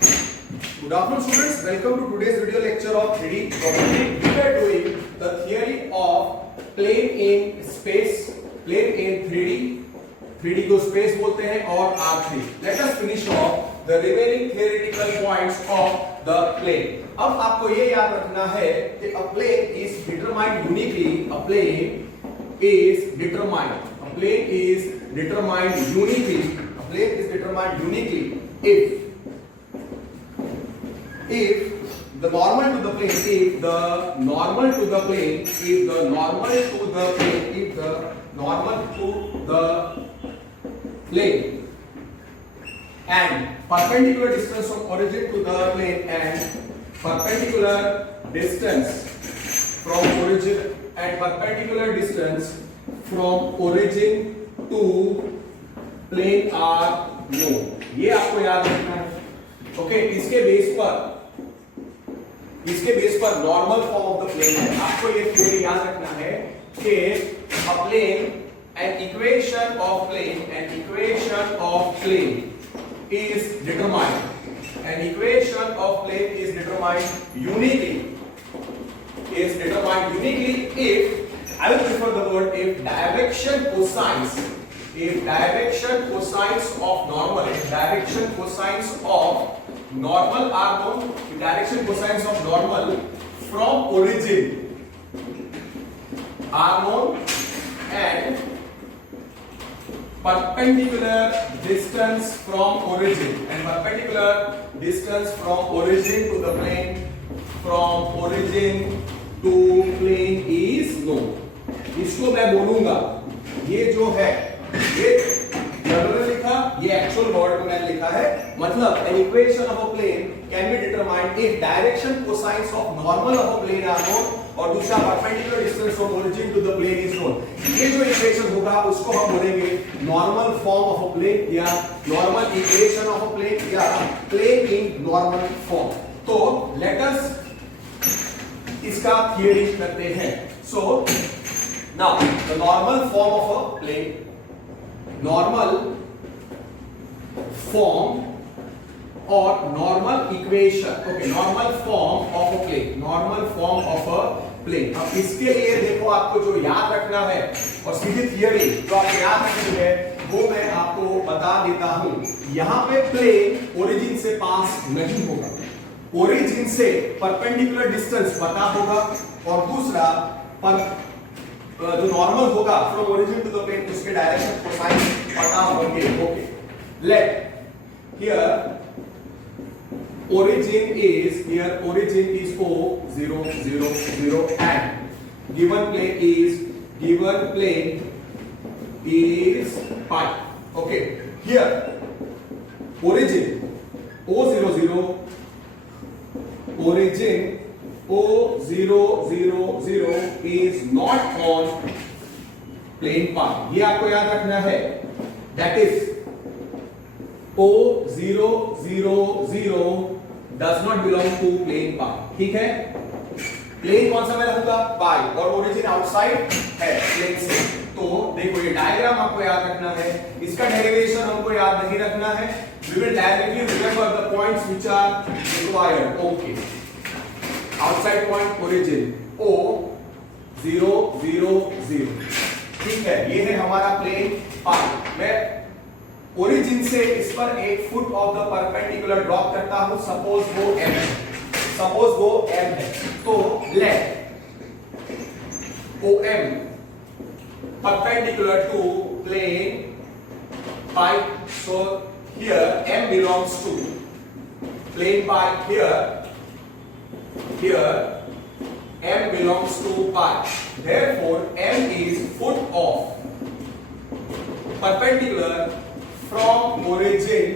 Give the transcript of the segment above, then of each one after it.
Good afternoon students, welcome to today's video lecture of 3D geometry. We are doing the theory of plane in space, plane in 3D, 3D को space बोलते हैं और R3. Let us finish off the remaining theoretical points of the plane. अब आपको ये याद रखना है कि a plane is determined uniquely, a plane is determined, a plane is determined uniquely, a plane is determined uniquely if the normal to the plane, if the normal to the plane, if the normal to the plane, if the normal to the plane and perpendicular distance from origin to the plane and perpendicular distance from origin and perpendicular distance from origin to plane are known. ये आपको याद रखना है. Okay, इसके base पर normal form of the plane है. आपको ये थ्योरी याद रखना है कि a plane an equation of plane is determined, an equation of plane is determined uniquely if, I will prefer the word, if direction cosines of normal, if direction cosines of normal are known, if direction cosines of normal from origin are known and perpendicular distance from origin to the plane, from origin to plane is known. इसको मैं बोलूंगा, ये जो है, ये general लिखा, ये actual word को मैंने लिखा है. मतलब an equation of a plane can be determined if direction cosines of normal of a plane are known और दूसरा perpendicular distance from origin to the plane is known. ये जो इक्वेशन होगा उसको हम बोलेंगे normal form of a plane या normal equation of a plane या प्लेन इन नॉर्मल फॉर्म. तो लेट अस इसका थियरी करते हैं. So now the normal form of a plane, normal form और normal equation. Okay, normal form of a plane, normal form of a plane. अब इसके लिए देखो आपको जो याद रखना है और सीधी थियरी जो आपको याद रखनी है वो मैं आपको बता देता हूं. यहां पे प्लेन ओरिजिन से पास नहीं होगा, ओरिजिन से परपेंडिकुलर डिस्टेंस पता होगा और दूसरा पर जो नॉर्मल होगा from origin to the plane उसके डायरेक्शन कोसाइन पता होंगे. Okay, let here origin is O 0 0 0 and given plane is pi. Okay, here origin O 0 0 is not on plane pi. ये आपको याद रखना है. That is O 0 0 0 does not belong to plane pi. ठीक है, plane कौन सा मेरा होगा? पाई, और ओरिजिन आउटसाइड है प्लेन से. तो देखो ये डायग्राम आपको याद रखना है, इसका डेरिवेशन हमको याद नहीं रखना है. We will directly remember the points which are required. Okay, outside point origin O 0 0 0. ठीक है, ये है हमारा प्लेन पाई. मैं ओरिजिन से इस पर एक foot of the perpendicular drop करता हूं. सपोज वो m है. तो late OM perpendicular to plane pi. So here m belongs to plane pi. Here m belongs to pi. Therefore m is foot of perpendicular from origin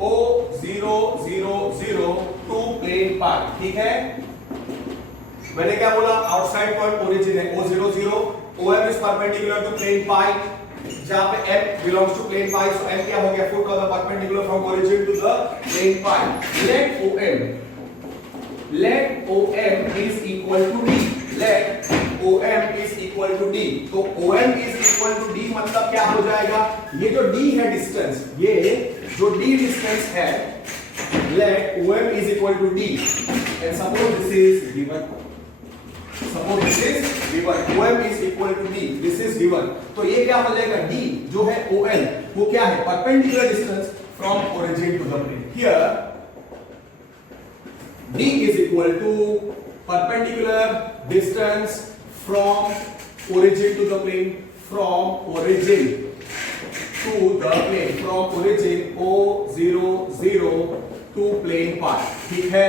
O 0 0 0 to plane pi. ठीक है, मैंने क्या बोला? Outside point origin है O 0 0. OM is perpendicular to plane pi. जहां पे m belongs to plane pi, so m क्या हो गया? Foot of the perpendicular from origin to the plane pi. Let OM is equal to D. Let OM is equal to D. तो OM is equal to d मतलब क्या हो जाएगा, ये जो डी है डिस्टेंस, ये जो डी डिस्टेंस है, let OM is equal to D and suppose this is given, suppose this is given, OM is equal to D, this is given, तो ये क्या हो जाएगा, D जो है OL वो क्या है, perpendicular distance from origin to the plane. Here D is equal to perpendicular distance from origin to the plane, from origin to the plane, from origin O0 0 to plane part. ठीक है,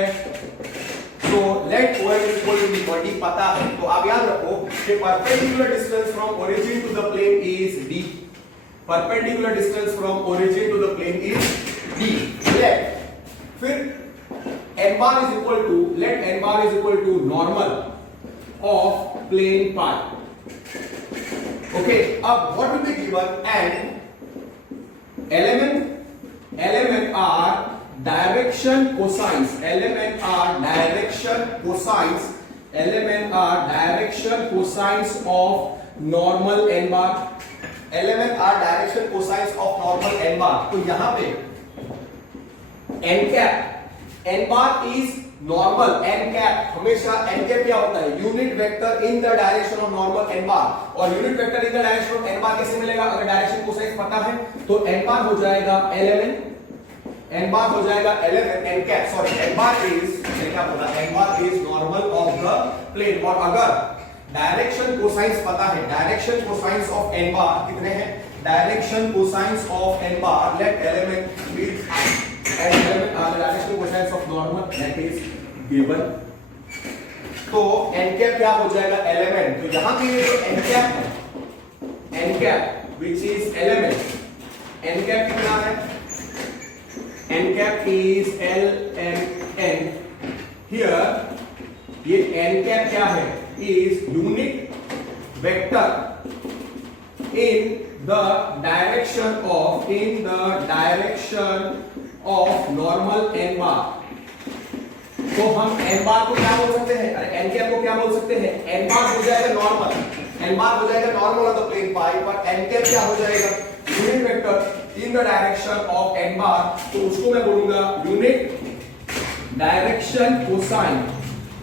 so let OM is equal to D, D पता है, तो आप याद रखो कि perpendicular distance from origin to the plane is D, perpendicular distance from origin to the plane is D. Let फिर n bar is equal to, let n bar is equal to normal of plane pi. Okay, अब what will be given, and element are direction cosines, element are direction cosines, element are direction cosines of normal n bar, element are direction cosines of normal n bar. तो यहाँ पे n cap, n bar is normal, n cap हमेशा n cap क्या होता है, unit vector in the direction of normal n bar, और unit vector in the direction of n bar कैसे मिलेगा, अगर डायरेक्शन कोसाइन पता है तो n bar हो जाएगा element, n bar हो जाएगा element, n cap sorry n bar is, मैंने क्या बोला, n bar is normal of the plane, और अगर डायरेक्शन कोसाइंस पता है, direction cosines of n bar कितने हैं, direction cosines of n bar, let element with and element are the direction cosines of normal, that is given. तो n cap क्या हो जाएगा, element, तो यहाँ पे ये जो n cap है, n cap which is element, n cap कितना है, n cap is lmn. Here ये n cap क्या है, is unit vector in the direction of normal n bar. तो हम n bar को क्या बोल सकते हैं, अरे n cap को क्या बोल सकते हैं, n bar हो जाएगा नॉर्मल, n bar हो जाएगा normal of the plane pi, पर n cap क्या हो जाएगा, unit vector in the direction of n bar, तो उसको मैं बोलूंगा unit direction cosine,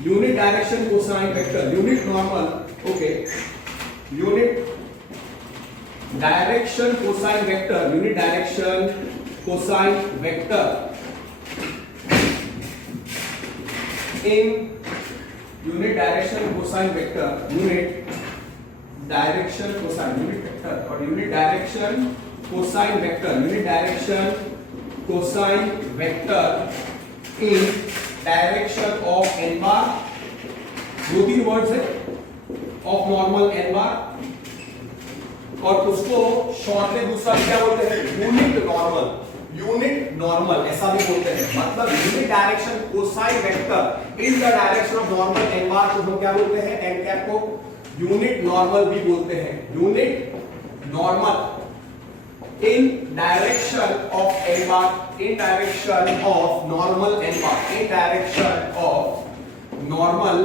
unit direction cosine vector, unit normal, okay, unit direction cosine vector, unit direction cosine vector in unit direction cosine vector, unit direction cosine, unit vector और unit direction cosine vector, unit direction cosine vector in direction of n bar, दो तीन words है, of normal n bar, और उसको short में दूसरा क्या बोलते हैं, यूनिट नॉर्मल, यूनिट नॉर्मल ऐसा भी बोलते हैं, मतलब unit direction cosine vector in the direction of normal n bar को हम क्या बोलते हैं, n cap को यूनिट नॉर्मल भी बोलते हैं, unit normal in direction of n bar, in direction of normal n bar, in direction of normal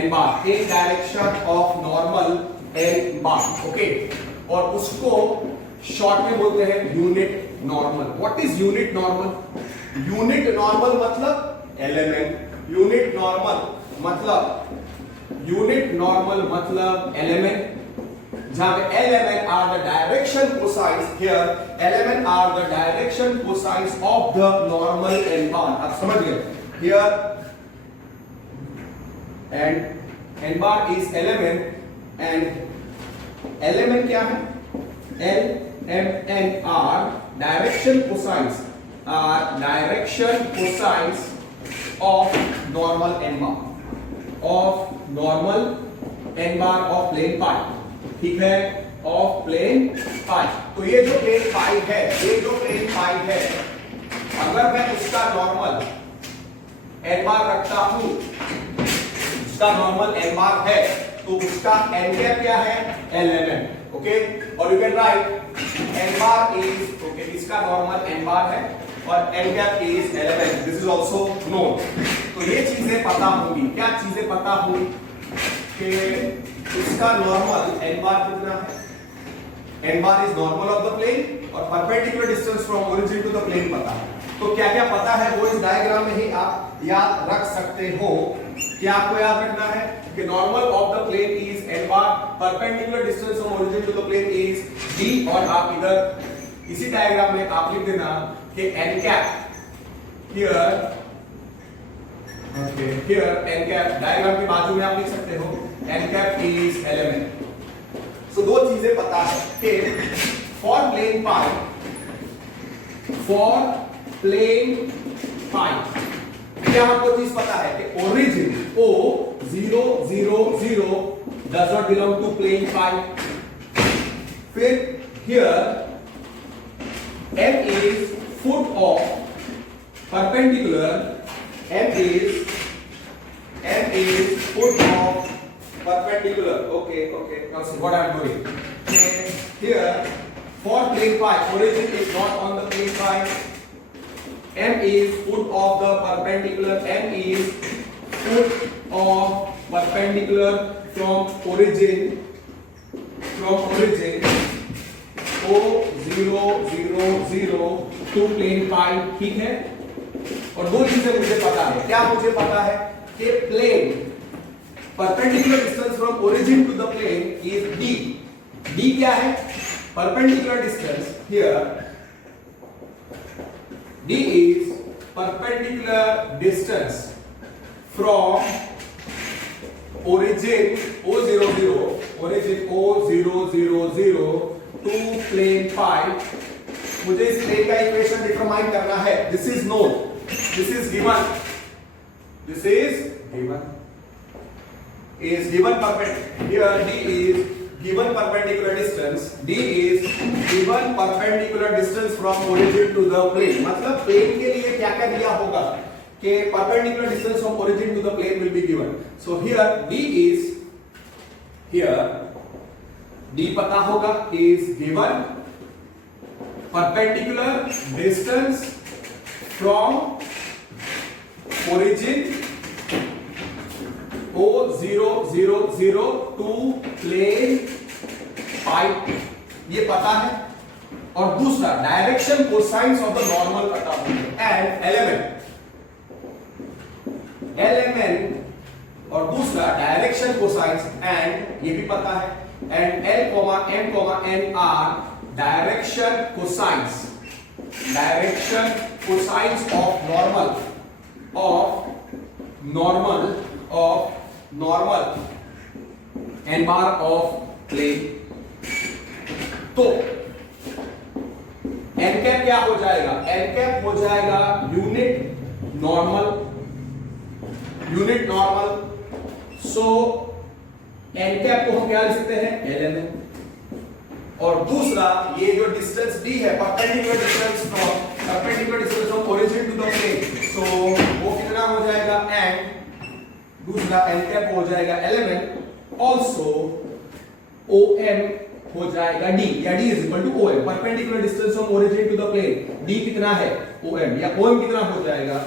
n bar, in direction of normal n bar, okay, और उसको शॉर्ट में बोलते हैं unit normal. What is unit normal, unit normal मतलब element, unit normal मतलब, unit normal मतलब element, जहां पे element are the direction cosines, here element are the direction cosines of the normal n bar. आप समझ गए, here and n bar is element, and element क्या है, LMN are direction cosines, are direction cosines of normal n bar, of normal n bar of plane pi, ठीक है, of plane pi. तो ये जो plane pi है, ये जो plane pi है, अगर मैं उसका नॉर्मल n bar रखता हूं, उसका नॉर्मल n bar है, तो उसका n cap क्या है, lmn, ओके, और you can write n bar is, okay, इसका नॉर्मल n bar है और n cap is lmn, this is also known. तो ये चीजें पता होंगी, क्या चीजें पता होंगी कि इसका नॉर्मल n बार कितना है, n bar is normal of the plane और perpendicular distance from origin to the plane पता है। तो क्या क्या पता है वो इस डायग्राम में ही आप याद रख सकते हो। क्या आपको याद रखना है कि normal of the plane is n bar, perpendicular distance from origin to the plane is d, और आप इधर इसी डायग्राम में आप लिख देना कि n cap here, okay here n cap, diagram के बाजू में आप लिख सकते हो n cap is element. So दो चीजें पता है कि for plane pi, for plane pi क्या हमको चीज पता है कि origin O 0 0 0 does not belong to plane phi। फिर here M is foot of perpendicular, M is foot of perpendicular, okay, now see what I am doing, here for plane phi origin is not on the plane phi, M is foot of the perpendicular, M is foot of perpendicular from origin O 0 0 0 to plane phi, ठीक है। और दो चीजें मुझे पता है, क्या मुझे पता है कि plane perpendicular distance from origin to the plane is d, d क्या है, perpendicular distance, here d is perpendicular distance from origin O00 to plane phi। मुझे इस प्लेन का इक्वेशन डिटरमाइन करना है। This is known, this is given, this is given perpendicular, here d is given perpendicular distance, d is given perpendicular distance from origin to the plane। मतलब plane के लिए क्या क्या दिया होगा कि perpendicular distance from origin to the plane will be given। So here d is, here d पता होगा, is given perpendicular distance from origin O 0 0 0 to plane phi, ये पता है। और दूसरा direction cosines of the normal पता होगा, and element और दूसरा डायरेक्शन कोसाइंस एंड, ये भी पता है, and L, M, N are direction cosines of normal n bar of plane. तो n कैप क्या हो जाएगा, n कैप हो जाएगा unit normal. So n cap को हम क्या लिख सकते हैं, एलिमेंट। और दूसरा ये जो डिस्टेंस d है, perpendicular distance from origin to the plane, so वो कितना हो जाएगा, एंड दूसरा n कैप हो जाएगा एलिमेंट, ऑल्सो OM हो जाएगा d, या d is equal to OM, perpendicular distance from origin to the plane, d कितना है OM, या OM कितना हो जाएगा,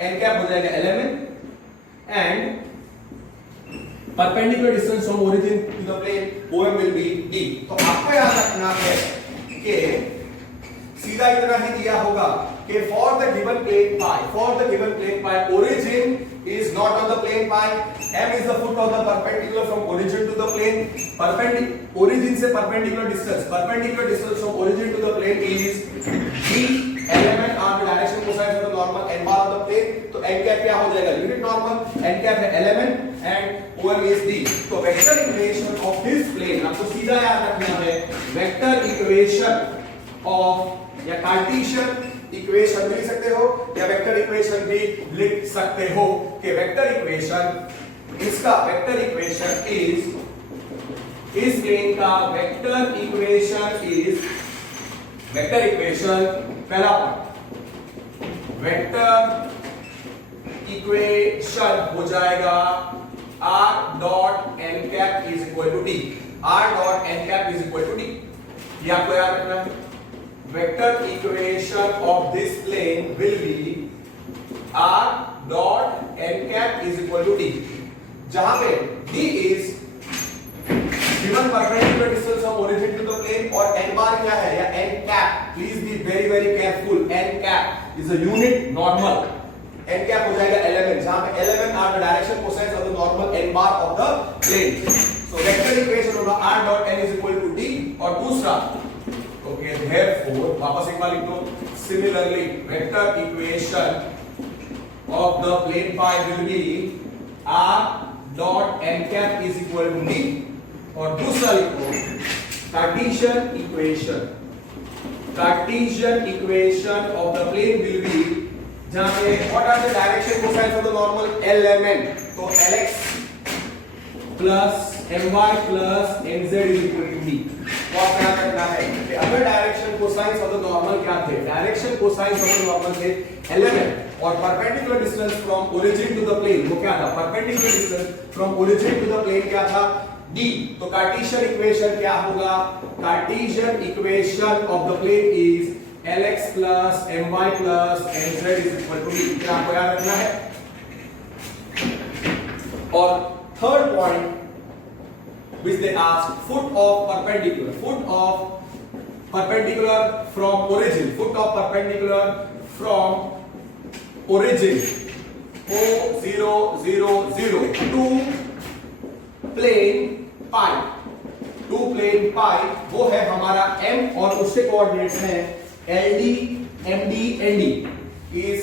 n कैप हो जाएगा element and perpendicular distance from origin to the plane OM will be d। तो आपको याद रखना है कि सीधा इतना ही दिया होगा कि for the given plane pi origin is not on the plane pi, M is the foot of the perpendicular from origin to the plane, origin से perpendicular distance from origin to the plane is d, element are the direction cosine of the normal n bar of the plane। तो n cap क्या हो जाएगा, unit normal, n cap है element and OM is d। तो vector equation of this plane आपको सीधा याद रखना है, वेक्टर इक्वेशन ऑफ, या कार्टेशियन इक्वेशन भी लिख सकते हो या वेक्टर इक्वेशन भी लिख सकते हो कि वेक्टर इक्वेशन, इसका वेक्टर इक्वेशन इस प्लेन का वेक्टर इक्वेशन पहला पॉइंट, वेक्टर इक्वेशन हो जाएगा r dot n cap is equal to d, r dot n cap is equal to d, ये आपको याद रखना है। Vector equation of this plane will be r dot n cap is equal to d, जहां पे d is given perpendicular distance from origin to the plane, और n bar क्या है या n cap, please be very very careful, n cap is a unit normal, n cap हो जाएगा element, जहां पे element are the direction cosines of the normal n bar of the plane. So vector equation होगा r dot n is equal to d, और दूसरा okay therefore वापस एक बार लिख दो, similarly vector equation of the plane pi will be r dot n cap is equal to d, और दूसरा लिखो Cartesian equation of the plane will be, जहां पे what are the direction cosines of the normal element, तो lx plus my plus nz is equal to d। तो आप क्या करना है कि अगर direction cosines of the normal क्या थे, direction cosines of the normal थे एलिमेंट, और perpendicular distance from origin to the plane वो क्या था, perpendicular distance from origin to the plane क्या था, d। तो कार्टेशियन इक्वेशन क्या होगा, Cartesian equation of the plane is lx plus my plus nz is equal to d। क्या आपको याद रखना है। और third point which they ask, foot of perpendicular from origin, foot of perpendicular from origin O0 0 0 to plane pi, वो है हमारा m, और उसके कोऑर्डिनेट्स हैं LD MD ND is,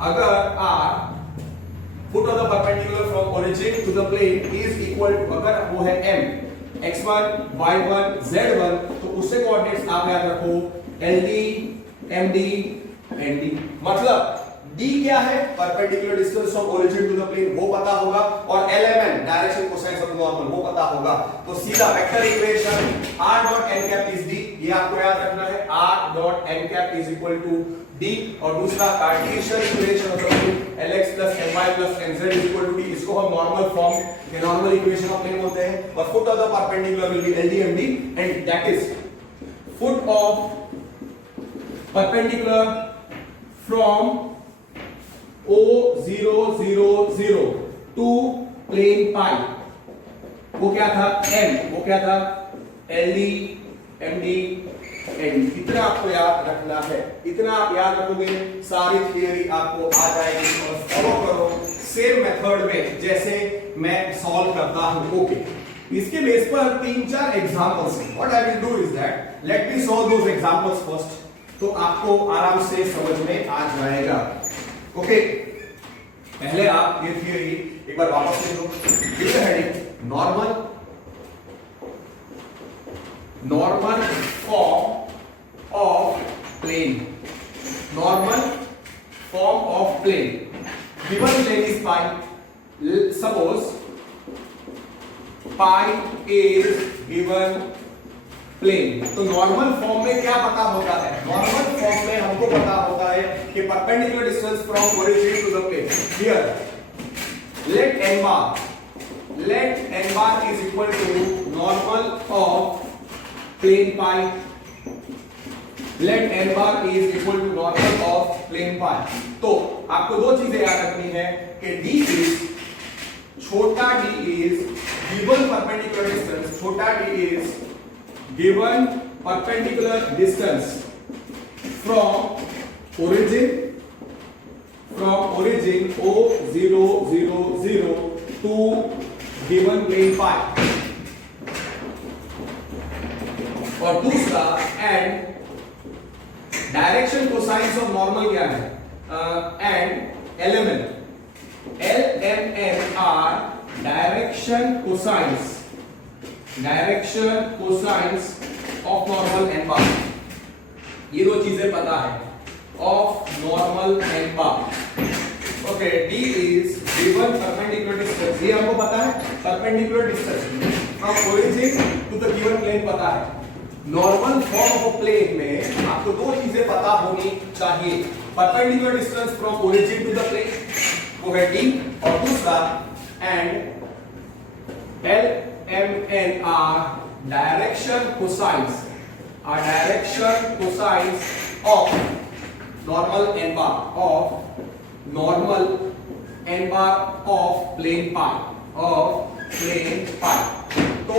अगर r foot of the perpendicular from origin to the plane is equal to, अगर वो है m x1 y1 z1, तो उससे कोऑर्डिनेट्स आप याद रखो LD MD ND, मतलब d क्या है, perpendicular distance from origin to the plane वो पता होगा, और lmn direction cosines of the normal वो पता होगा। तो सीधा vector equation r dot n cap is d, ये आपको याद रखना है, r dot n cap is equal to d, और दूसरा Cartesian equation of the plane lx plus my plus nz is equal to d, इसको हम नॉर्मल फॉर्म या नॉर्मल इक्वेशन ऑफ प्लेन बोलते हैं, और foot of the perpendicular will be LD MD, and that is foot of perpendicular from O0 0 0 to plane pi, वो क्या था m, वो क्या था LD MD ND। इतना आपको याद रखना है, इतना आप याद रखोगे सारी थियरी आपको आ जाएगी, और फॉलो करो सेम मेथड में जैसे मैं सॉल्व करता हूं। ओके, इसके बेस पर 3-4 एग्जांपल्स हैं। What I will do is that let me solve those examples first, तो आपको आराम से समझ में आ जाएगा। ओके, पहले आप ये थियरी एक बार वापस लिख लो, give the heading normal form of plane, normal form of plane, given plane is pi, suppose pi is given plane. तो नॉर्मल फॉर्म में क्या पता होता है, नॉर्मल फॉर्म में हमको पता होता है कि perpendicular distance from origin to the plane, here let n bar is equal to normal of plane pi, let n bar is equal to normal of plane pi। तो आपको दो चीजें याद रखनी है कि d is, छोटा d is given perpendicular distance, छोटा d is given perpendicular distance from origin O0 0 0 to given plane pi, और दूसरा and direction cosines of normal क्या है, and element LMN are direction cosines of normal n bar, ये दो चीजें पता है, of normal n bar. Okay, D is given perpendicular distance, ये हमको पता है, perpendicular distance from origin to the given plane पता है। नॉर्मल फॉर्म ऑफ प्लेन में आपको दो चीजें पता होनी चाहिए, perpendicular distance from origin to the plane वो है D, और दूसरा and LMN are direction cosines of normal n bar of plane pi, तो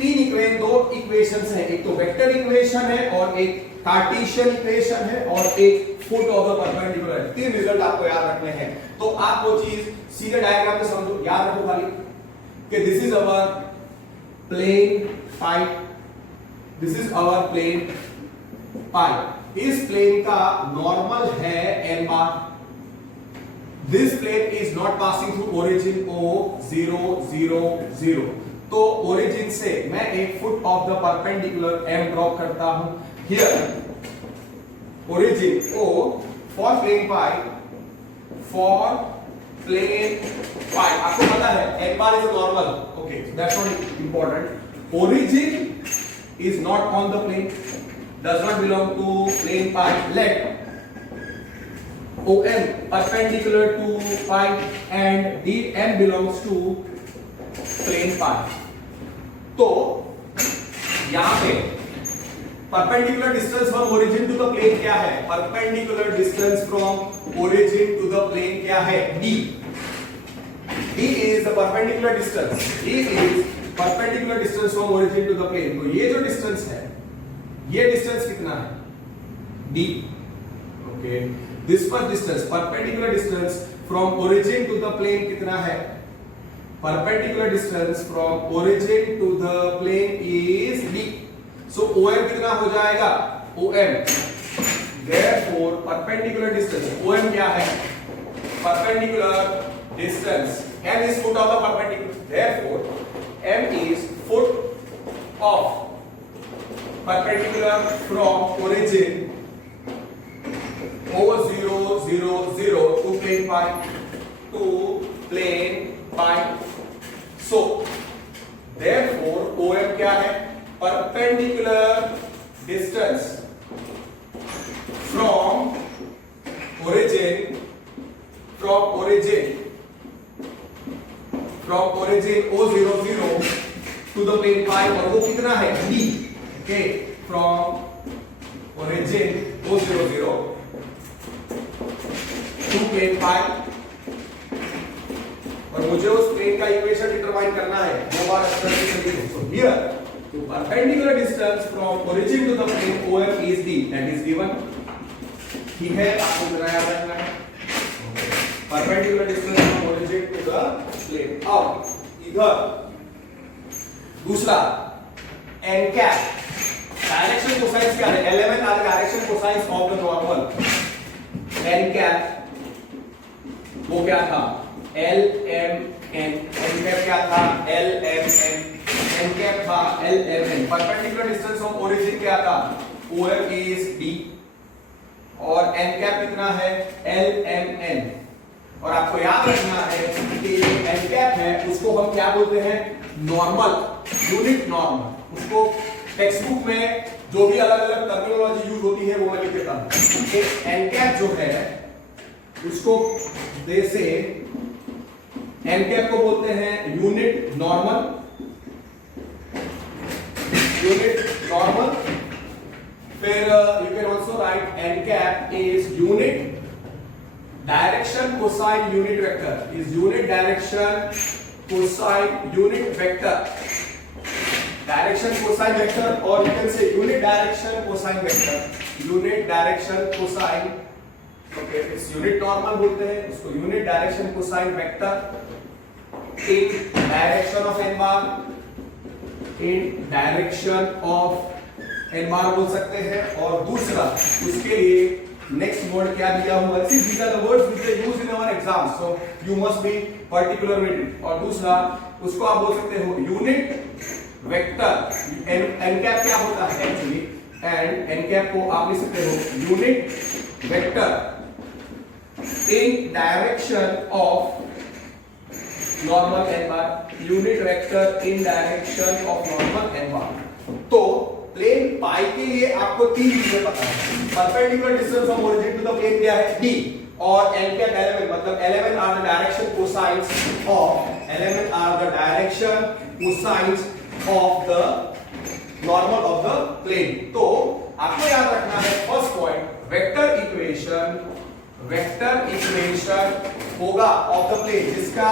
दो इक्वेशंस हैं, एक तो वेक्टर इक्वेशन है और एक कार्टेशियन इक्वेशन है और एक फुट ऑफ द परपेंडिकुलर। तीन रिजल्ट आपको याद रखने हैं। तो आप वो चीज सीधे डायग्राम में समझो, याद रखो खाली कि this is our plane pi, this is our plane pi. इस प्लेन का नॉर्मल है n बार। This plane is not passing through origin O 0 0 0। तो ओरिजिन से मैं एक foot of the perpendicular m draw करता हूं। Here origin O for plane pi, आपको पता है n bar is a normal, okay, so that's not important. Origin is not on the plane, does not belong to plane pi. Let OM perpendicular to pi and DM belongs to plane pi. तो यहां पे perpendicular distance from origin to the plane क्या है? Perpendicular distance from origin to the plane क्या है? d. d is the perpendicular distance. d is perpendicular distance from origin to the plane. तो ये जो डिस्टेंस है, ये डिस्टेंस कितना है? d. Okay. This first distance, perpendicular distance from origin to the plane कितना है? Perpendicular distance from origin to the plane is d. So OM कितना हो जाएगा? OM. Therefore perpendicular distance, OM क्या है? Perpendicular distance. M is foot of the perpendicular. Therefore M is foot of perpendicular from origin O 0 0 0 to plane pi, to plane pi. So therefore OM क्या है? Perpendicular distance from origin O 0 0 to the plane pi, और वो कितना है? d. Okay, from origin O 0 0 to plane pi, और मुझे उस plane का इक्वेशन डिटरमाइन करना है। दो बार so here the perpendicular distance from origin to the plane OM is d, that is given. ठीक है, आपको मेरा याद रखना है perpendicular distance from origin to the plane. अब इधर दूसरा n cap, डायरेक्शन कोसाइंस क्या है? Element are direction cosines of the normal. n cap वो क्या था? LMN. n cap क्या था? LMN. n cap था LMN. Perpendicular distance from origin क्या था? OM is d और n cap कितना है? LMN. और आपको याद रखना है कि ये n cap है उसको हम क्या बोलते हैं? Normal, unit normal. उसको टेक्स्ट बुक में जो भी अलग अलग टर्मिनोलॉजी यूज होती है वो मैं लिख देता हूं। एक n cap जो है उसको जैसे n cap को बोलते हैं यूनिट नॉर्मल, फिर you can also right n cap is unit direction cosine unit vector, is unit direction cosine unit vector, direction cosine vector, or you can say unit direction cosine vector, unit direction cosine, okay, it's unit normal बोलते हैं उसको, unit direction cosine vector in direction of n bar, in direction of n bar बोल सकते हैं। और दूसरा उसके लिए नेक्स्ट वर्ड क्या दिया हुआ है? these are the words which they use in our exams, so you must be particular with it। और दूसरा उसको आप बोल सकते हो यूनिट वेक्टर। n cap क्या होता है एक्चुअली? एंड n cap को आप लिख सकते हो unit vector in direction of normal n bar, unit vector in direction of normal n bar। तो प्लेन पाई के लिए आपको तीन चीजें पता है। Perpendicular distance from origin to the plane क्या है? d, और n cap एलिमेंट, मतलब element are the direction cosines of the normal of the plane. तो आपको याद रखना है फर्स्ट पॉइंट, वेक्टर इक्वेशन होगा ऑफ द प्लेन जिसका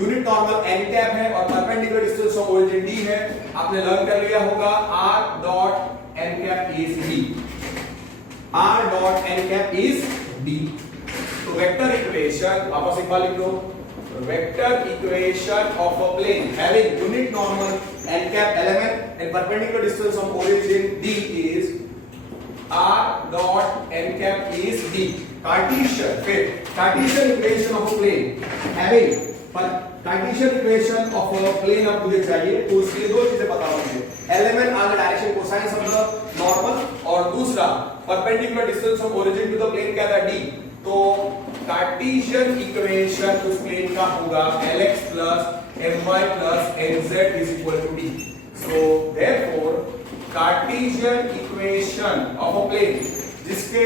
यूनिट नॉर्मल n कैप है और perpendicular distance from origin d है। आपने लर्न कर लिया होगा r dot n cap is d, r dot n cap is d। तो वेक्टर इक्वेशन वापस एक बार लिख लो, vector equation of a plane having unit normal n cap element and perpendicular distance from origin d is r dot n cap is d। Cartesian, फिर Cartesian equation of a plane having, पर Cartesian equation of a plane अब मुझे चाहिए, तो उसके लिए दो चीजें पता होंगी, element are the direction cosine of the normal, और दूसरा perpendicular distance from origin to the plane क्या था d। तो कार्टेशियन इक्वेशन उस प्लेन का होगा lx plus my plus nz is equal to d। so therefore Cartesian equation of a plane जिसके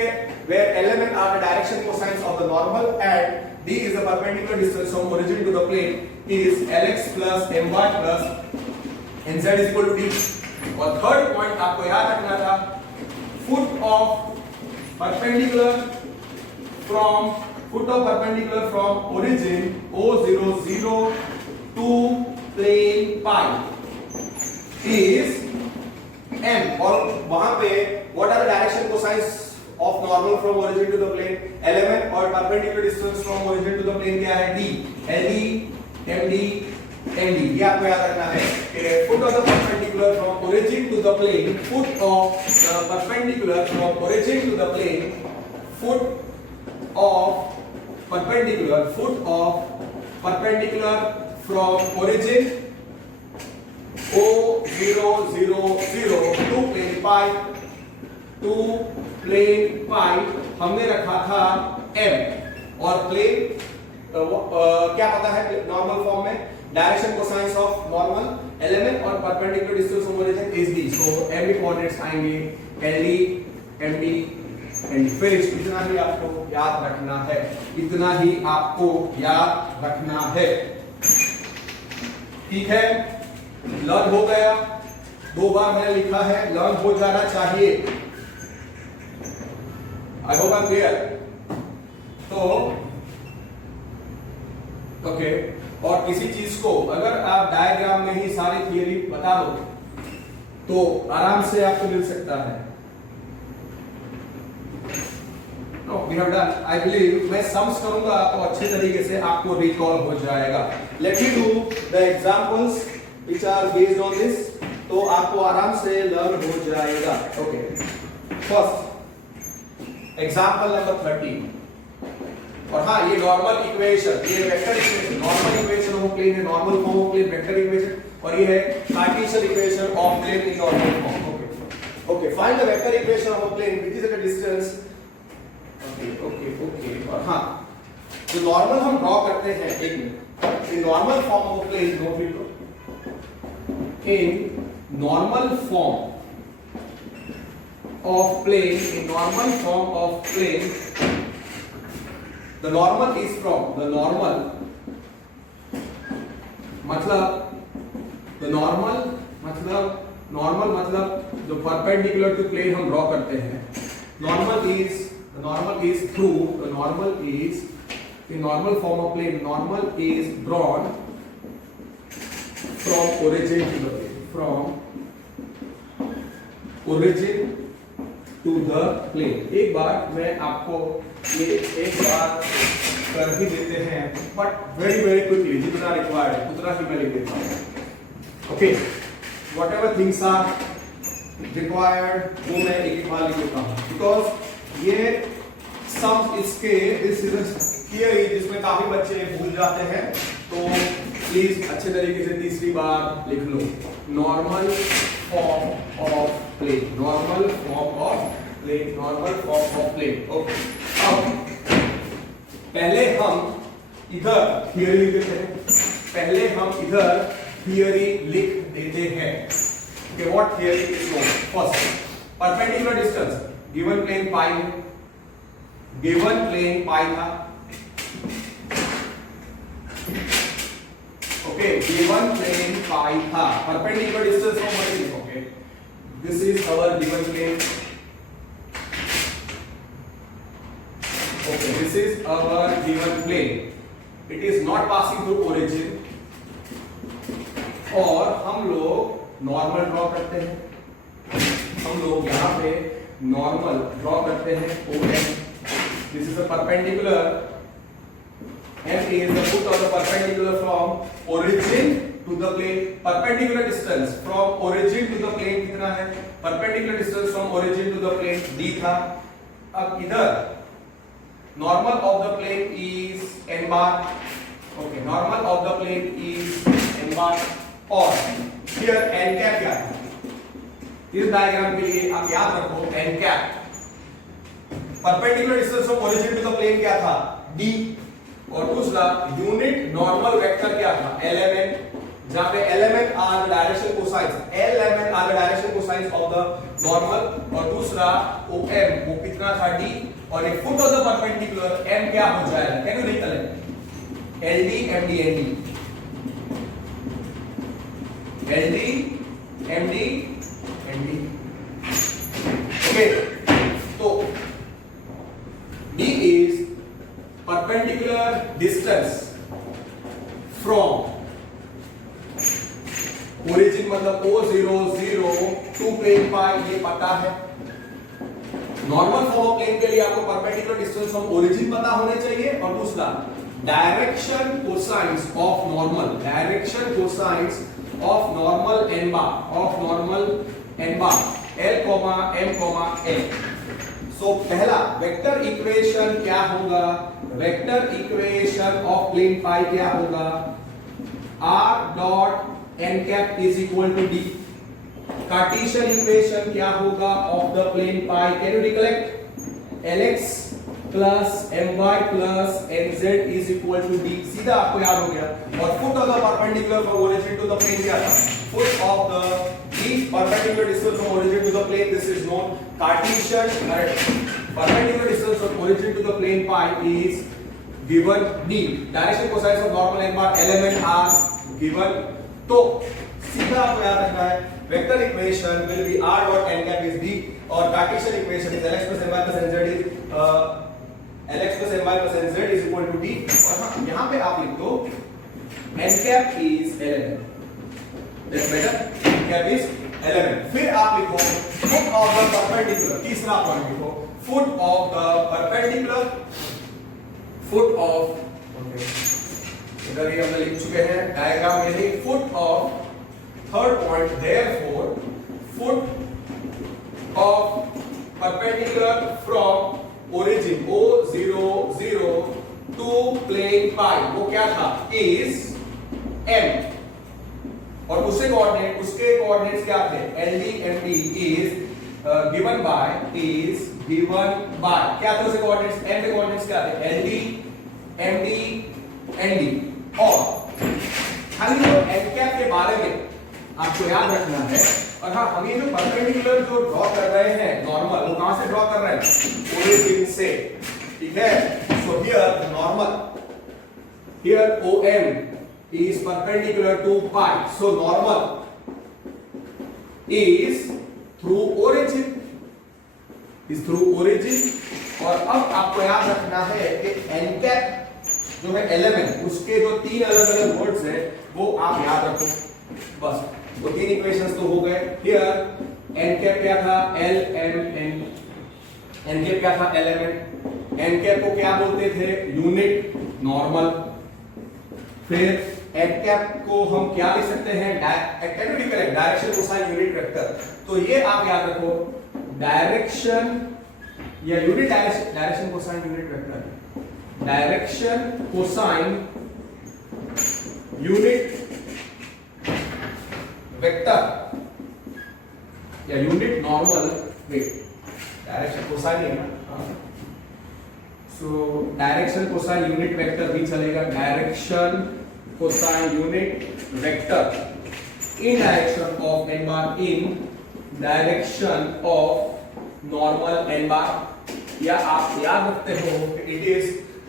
where element are the direction cosines of the normal and d is the perpendicular distance from origin to the plane is lx plus my plus nz is equal to d। और third point आपको याद रखना था, foot of perpendicular from origin o0 0 to plane pi is m, और वहां पे what are the direction cosines of normal from origin to the plane, element और perpendicular distance from origin to the plane क्या है d, le md md। ये आपको याद रखना है कि foot of the perpendicular from origin to the plane, foot of the perpendicular from origin to the plane, foot of perpendicular from origin o0 0 0 to plane pi हमने रखा था m, और प्लेन क्या पता है नॉर्मल फॉर्म में, direction cosines of normal, element और perpendicular distance from origin is d. So m coordinates आएंगे le md एंड फिर इतना ही आपको याद रखना है, इतना ही आपको याद रखना है। ठीक है, लर्न हो गया, दो बार मैंने लिखा है, लर्न हो जाना चाहिए। I hope I am clear. तो ओके, और किसी चीज को अगर आप डायग्राम में ही सारी थियरी बता दो तो आराम से आपको मिल सकता है। No, we have done. I believe मैं सम्स करूंगा तो अच्छे तरीके से आपको रिकॉल हो जाएगा। Let me do the examples which are based on this, तो आपको आराम से लर्न हो जाएगा। Okay. First, example number 13। और हाँ, ये नॉर्मल इक्वेशन, ये vector equation, normal equation of plane है, normal form of plane vector equation, और ये है Cartesian equation of plane in normal form. Okay okay, find the vector equation of a plane which is at a distance. Okay, और हाँ, जो normal हम draw करते हैं, एक minute, in normal form of plane, note it लो, in normal form of plane, in normal form of plane, the normal is from, the normal मतलब जो परपेंडिकुलर टू प्लेन हम ड्रॉ करते हैं, normal is through, the normal is the normal form of plane, normal is drawn from origin to the plane, from origin to the plane। एक बार मैं आपको ये एक बार कर ही देते हैं, बट वेरी क्विकली, जितना रिक्वायर्ड है उतना ही मैं लिख देता हूँ। Okay, whatever things are required वो मैं एक बार लिख देता हूँ, बिकॉज ये सम इसके दिस इज थियरी जिसमें काफी बच्चे भूल जाते हैं, तो प्लीज अच्छे तरीके से तीसरी बार लिख लो। Normal form of plane, normal form of plane, normal form of plane. Okay, अब पहले हम इधर थियरी लिख देते हैं, पहले हम इधर थियरी लिख देते हैं कि what theory is known. First, perpendicular distance, given plane pi है, गिवन प्लेन पाई था, ओके, गिवन प्लेन पाई था, perpendicular distance from origin, okay, this is our given plane, okay, this is our given plane, it is not passing through origin, और हम लोग normal draw करते हैं, हम लोग यहाँ पे नॉर्मल ड्रॉ करते हैं OM. This is a perpendicular, M is the foot of the perpendicular from origin to the plane. Perpendicular distance from origin to the plane कितना है? Perpendicular distance from origin to the plane D था. अब इधर normal of the plane is n bar. Okay, normal of the plane is n bar. और here n cap क्या है? इस diagram के लिए आप याद रखो n cap. Perpendicular distance from origin to the plane क्या था? D. और दूसरा यूनिट नॉर्मल वेक्टर क्या था? LMN, जहां पे LMN are the direction cosines, LMN are the direction cosines of the normal. और दूसरा OM वो कितना था? D. और एक foot of the perpendicular M क्या हो जाएगा? Can you recollect? LD MD ND, LD MD ND. Okay, तो D is perpendicular distance from origin मतलब O00 to plane pi, ये पता है. नॉर्मल फॉर्म ऑफ प्लेन के लिए आपको परपेंडिकुलर डिस्टेंस फ्रॉम ओरिजिन पता होने चाहिए. और दूसरा direction cosines of normal, direction cosines of normal n bar, of normal n bar L, M, L. So पहला वेक्टर इक्वेशन क्या होगा? Vector equation of plane pi क्या होगा? R dot n cap is equal to D. Cartesian equation क्या होगा of the plane pi? Can you recollect? Lx plus my plus nz is equal to D. सीधा आपको याद हो गया. और foot of the perpendicular from origin to the plane क्या था? Foot of the perpendicular distance from origin to the plane, this is known Cartesian. Perpendicular distance from origin to the plane pi is given D. Direction cosines of normal n bar LMN are given. तो सीधा आपको याद रखना है vector equation will be R dot n cap is D और Cartesian equation is Lx plus my plus nz is Lx plus my plus nz is equal to D. और यहाँ पे आप लिख दो n cap is LMN. That's better. Cap is element. फिर आप लिखो foot of the perpendicular. तीसरा पॉइंट लिखो foot of the perpendicular. Foot of, okay, इधर ही हमने लिख चुके हैं डायग्राम में ही. Foot of third point. Therefore, foot of perpendicular from origin O00 to plane pi वो क्या था? Is M. और उसके कोऑर्डिनेट्स क्या थे? LD MD is given by क्या थे उसके कोऑर्डिनेट्स? M के कोऑर्डिनेट्स क्या थे? LD MD ND. और हम ये n कैप के बारे में आपको याद रखना है. और हाँ, हम ये जो परपेंडिकुलर जो ड्रॉ कर रहे हैं नॉर्मल, वो कहां से ड्रॉ कर रहे हैं? ओरिजिन से. ठीक है. So here normal, here OM is perpendicular to pi, so normal is through origin, और अब आपको याद रखना है कि n cap जो है एलिमेंट, उसके जो तीन अलग अलग वर्ड्स हैं वो आप याद रखो. बस वो तीन इक्वेशंस तो हो गए. हियर n cap क्या था? L M N. n cap क्या था? एलिमेंट. n cap को क्या बोलते थे? Unit normal. फिर n कैप को हम क्या लिख सकते हैं? Direction cosine unit vector. तो ये आप याद रखो, डायरेक्शन या unit direction cosine unit vector, direction cosine unit vector या यूनिट नॉर्मल. डायरेक्शन कोसाइन है ना, सो डायरेक्शन कोसाइन यूनिट वेक्टर भी चलेगा. Direction cosine unit vector in direction of n bar, in direction of normal n bar. या आप याद रखते हो it is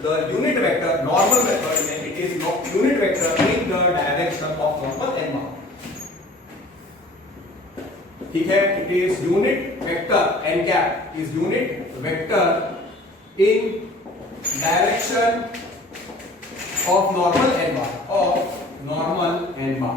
the unit vector, normal method में it is unit vector in the direction of normal n bar. ठीक है. it is unit vector, n cap is unit vector in direction of normal n bar, of normal n bar.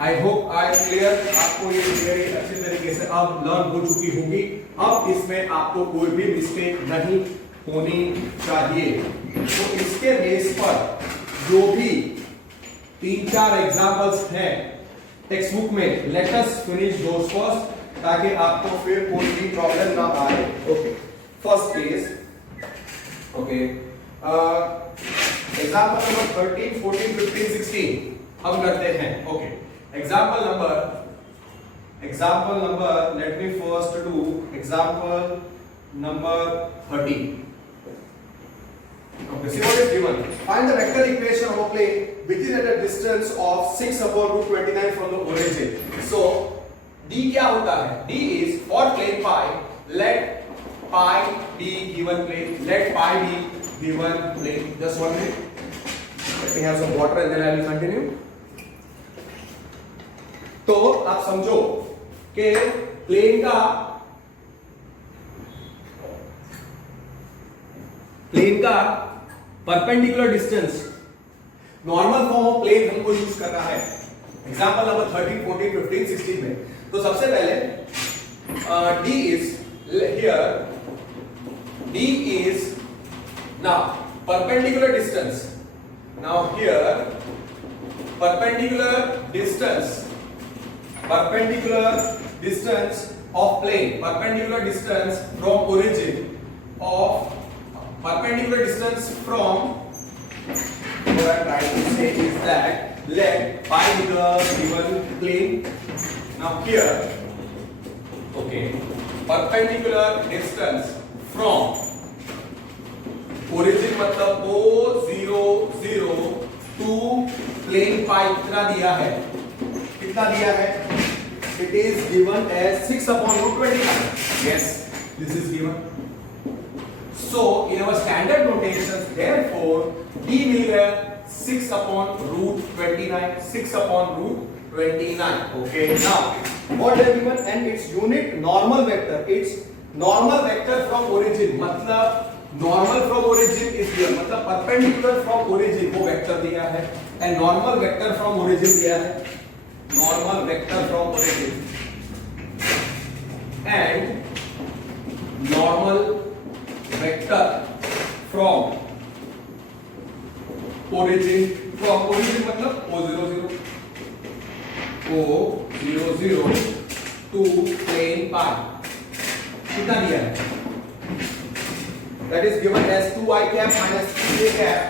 I hope I clear, आपको ये theory अच्छी तरीके से अब learn हो चुकी होगी। अब इसमें आपको कोई भी मिस्टेक नहीं होनी चाहिए। तो इसके बेस पर जो भी 3-4 एग्जांपल्स हैं टेक्स्ट बुक में, let us finish those first, ताकि आपको फिर कोई भी प्रॉब्लम ना आए। Okay, first case, okay, example number 13, 14, 15, 16 हम करते हैं। Okay, example number let me first do example number 13. Okay, see what is given. Find the vector equation of a plane which is at a distance of 6/√29 from the origin. So d क्या होता है? d is for plane pi, let pi be given plane, let pi be given plane. Just 1 minute, let me have some water and then I will continue. तो आप समझो कि plane का perpendicular distance, normal form of plane हमको use करना है example number 13, 14, 15, 16 में। तो सबसे पहले d is here, d is now perpendicular distance. Now here perpendicular distance of plane, perpendicular distance from origin of perpendicular distance from, what I am trying to say is that let pi be the given plane. Now here, okay, perpendicular distance from origin मतलब O0 0 to plane pi कितना दिया है? कितना दिया है? It is given as 6/√29. Yes, this is given. So in our standard notations, therefore d मिल गया 6/√29, 6/√29. Okay, now what is given and its unit normal vector. It's normal vector from origin, मतलब normal from origin is here, मतलब perpendicular from origin वो vector दिया है, and normal vector from origin दिया है, normal vector from origin and normal vector from origin मतलब O00 to plane pi कितना दिया है? That is given as 2i cap minus 3j cap,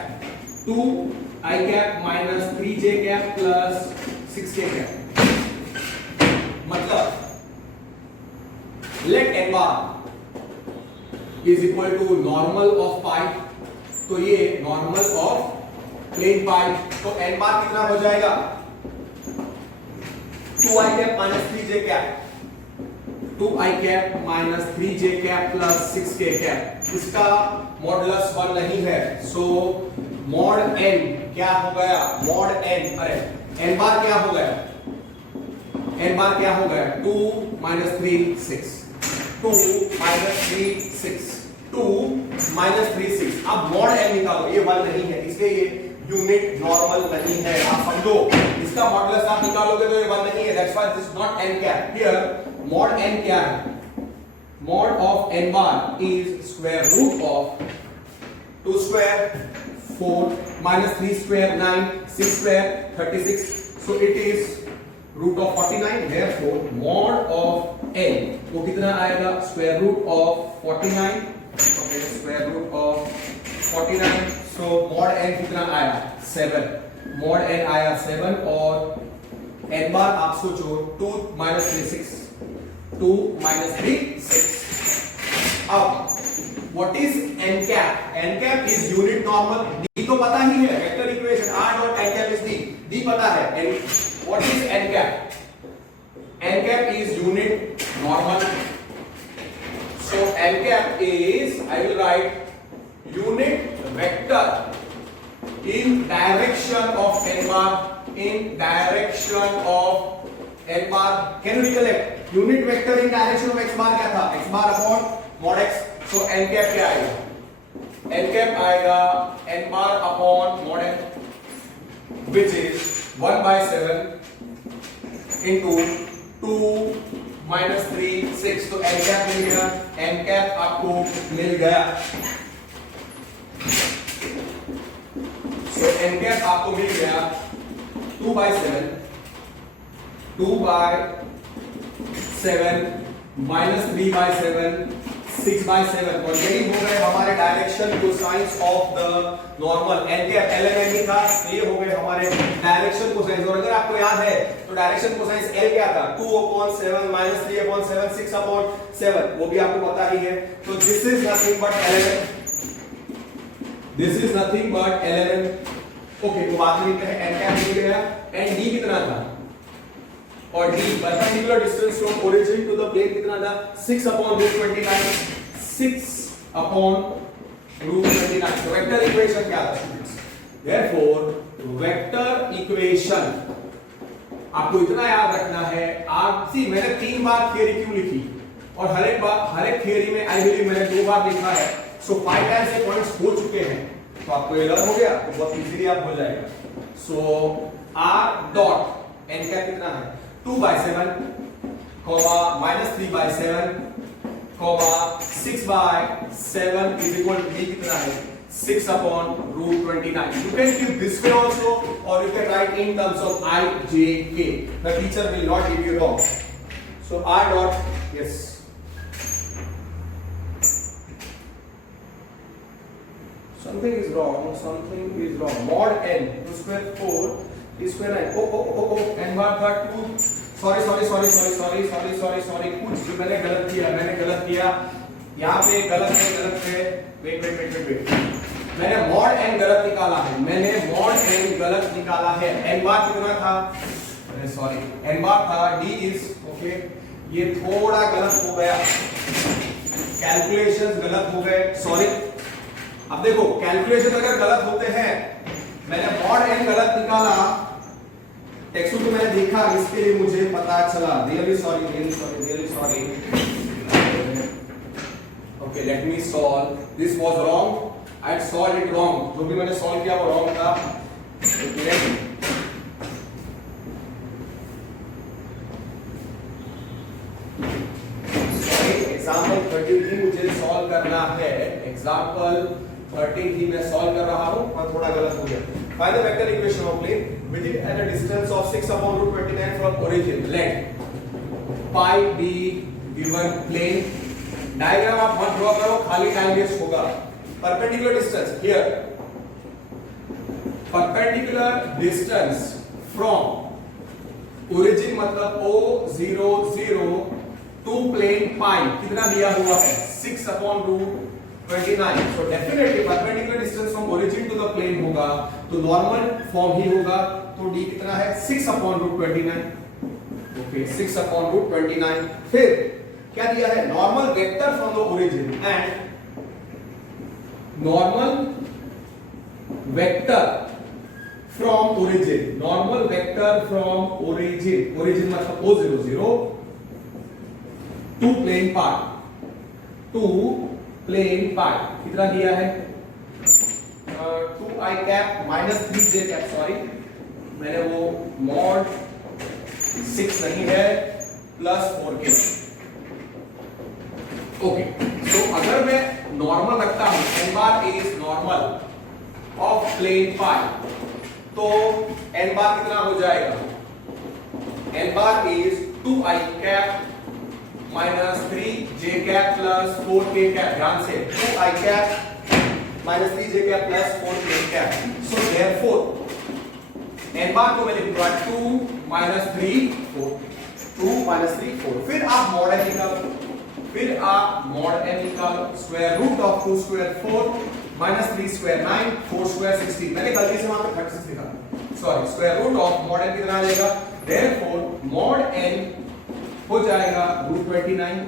2i cap minus 3j cap plus 6k cap, मतलब let n bar is equal to normal of pi, तो ये normal of plane pi, तो n bar कितना हो जाएगा? 2i cap minus 3j cap, 2i cap minus 3j cap plus 6k cap, इसका modulus 1 नहीं है, सो मॉड n क्या हो गया? मॉड n, अरे n बार क्या हो गया? n बार क्या हो गया? 2 minus 3 6, 2 minus 3 6, 2 minus 3 6। अब मॉड n निकालो, ये 1 नहीं है, इसलिए ये यूनिट नॉर्मल नहीं है। आप समझो, इसका मॉडुलस आप निकालोगे तो ये 1 नहीं है, that's why this is not n cap. Here mod n क्या है? Mod of n bar is square root of 2 square 4 minus 3 square 9, 6 square 36, so it is root of 49, therefore mod of n वो कितना आएगा? Square root of 49, okay, square root of 49, so mod n कितना आया? 7, mod n आया 7 और n बार आप सोचो 2 minus 3 6, 2 minus 3 6। अब what is n cap? n cap is unit normal, d तो पता ही है, vector equation r dot n cap is d पता है। and what is n cap? n cap is unit normal, so n cap is, I will write unit vector in direction of n bar, in direction of n bar। can you recollect unit vector in direction of x bar क्या था? x bar upon mod x, so n cap क्या आएगा? n cap आएगा n bar upon mod n, which is 1/7 into 2 minus 3 6, तो N cap मिल गया, N cap आपको मिल गया। सो N cap आपको मिल गया 2/7 माइनस 3/7 6/7, और यही हो गए हमारे direction cosines of the normal. N cap LNM ही था, ये हो गए हमारे डायरेक्शन कोसाइंस। और अगर आपको याद है तो डायरेक्शन कोसाइंस एल क्या था, 2/7 माइनस 3/7 6/7, वो भी आपको पता ही है। तो this is nothing but LNM, this is nothing but LNM. Okay, तो बात लिखते हैं, एन कैप मिल गया, एंड डी कितना था, और d perpendicular distance from origin to the plane कितना था, 6/√29, 6/√29। तो वेक्टर इक्वेशन क्या था स्टूडेंट्स, देयरफॉर वेक्टर इक्वेशन आपको इतना याद रखना है। आप सी मैंने 3 बार थ्योरी क्यों लिखी, और हर एक थ्योरी में आई बिलीव मैंने 2 बार लिखा है। सो 5 टाइम्स ये पॉइंट्स हो चुके हैं, तो आपको ये लर्न हो गया, तो बहुत इजीली आप हो जाएगा। So r dot n cap कितना है, 2/7, minus 3/7, 6/7 is equal to d कितना है, 6/√29। You can keep this way also, or you can write in terms of I, J, K. The teacher will not give you wrong. So R dot, yes. Something is wrong. Mod n, 2 square 4, d square 9. Oh, n bar था 2. Sorry. कुछ मैंने गलत किया। यहाँ पे गलत है। Wait. मैंने mod n गलत निकाला है। n बार कितना था? अरे सॉरी, n बार था d is ओके, ये थोड़ा गलत हो गया, कैलकुलेशंस गलत हो गए, सॉरी। अब देखो, कैलकुलेशन अगर गलत होते हैं, मैंने mod n गलत निकाला, टेक्स्ट बुक मैंने देखा, इसके लिए मुझे पता चला, really sorry. Okay, let me solve, this was wrong, I had solve it wrong, जो भी मैंने सॉल्व किया वो रॉन्ग था। ओके, सॉरी, एग्जांपल 13 ही मुझे सॉल्व करना है, एग्जांपल 13 ही मैं सॉल्व कर रहा हूं, पर थोड़ा गलत हो गया। Find the vector equation of plane which is at a distance of 6/√29 from origin. Let pi be given plane. Diagram आप मत ड्रॉ करो, खाली टाइम वेस्ट होगा। Perpendicular distance here, perpendicular distance from origin मतलब O00 टू प्लेन पाई कितना दिया हुआ है, 6/√29। So definitely perpendicular distance from origin to the plane होगा, तो नॉर्मल फॉर्म ही होगा, तो d कितना है, 6/√29। ओके, 6/√29। फिर क्या दिया है, normal vector from the origin and normal vector from origin, normal vector from origin मतलब O00 टू प्लेन पार्ट, कितना दिया है, 2i cap minus 3j cap, sorry मैंने वो mod 6 नहीं है, प्लस 4k। ओके, तो अगर मैं नॉर्मल रखता हूं, n bar is normal of plane pi, तो n बार कितना हो जाएगा, n bar is 2i cap minus 3j cap plus 4k cap. ध्यान से, 2i cap minus 3j cap plus 4k cap. So therefore n bar को मैं लिखूंगा 2 minus 3 4, 2 minus 3 4। फिर आप mod n निकालो, square root of 2 square 4 minus 3 square 9 4 square 16। मैंने गलती से वहां पे 36 लिखा, sorry, square root of mod n कितना आ जाएगा, देयरफॉर mod n हो जाएगा √29,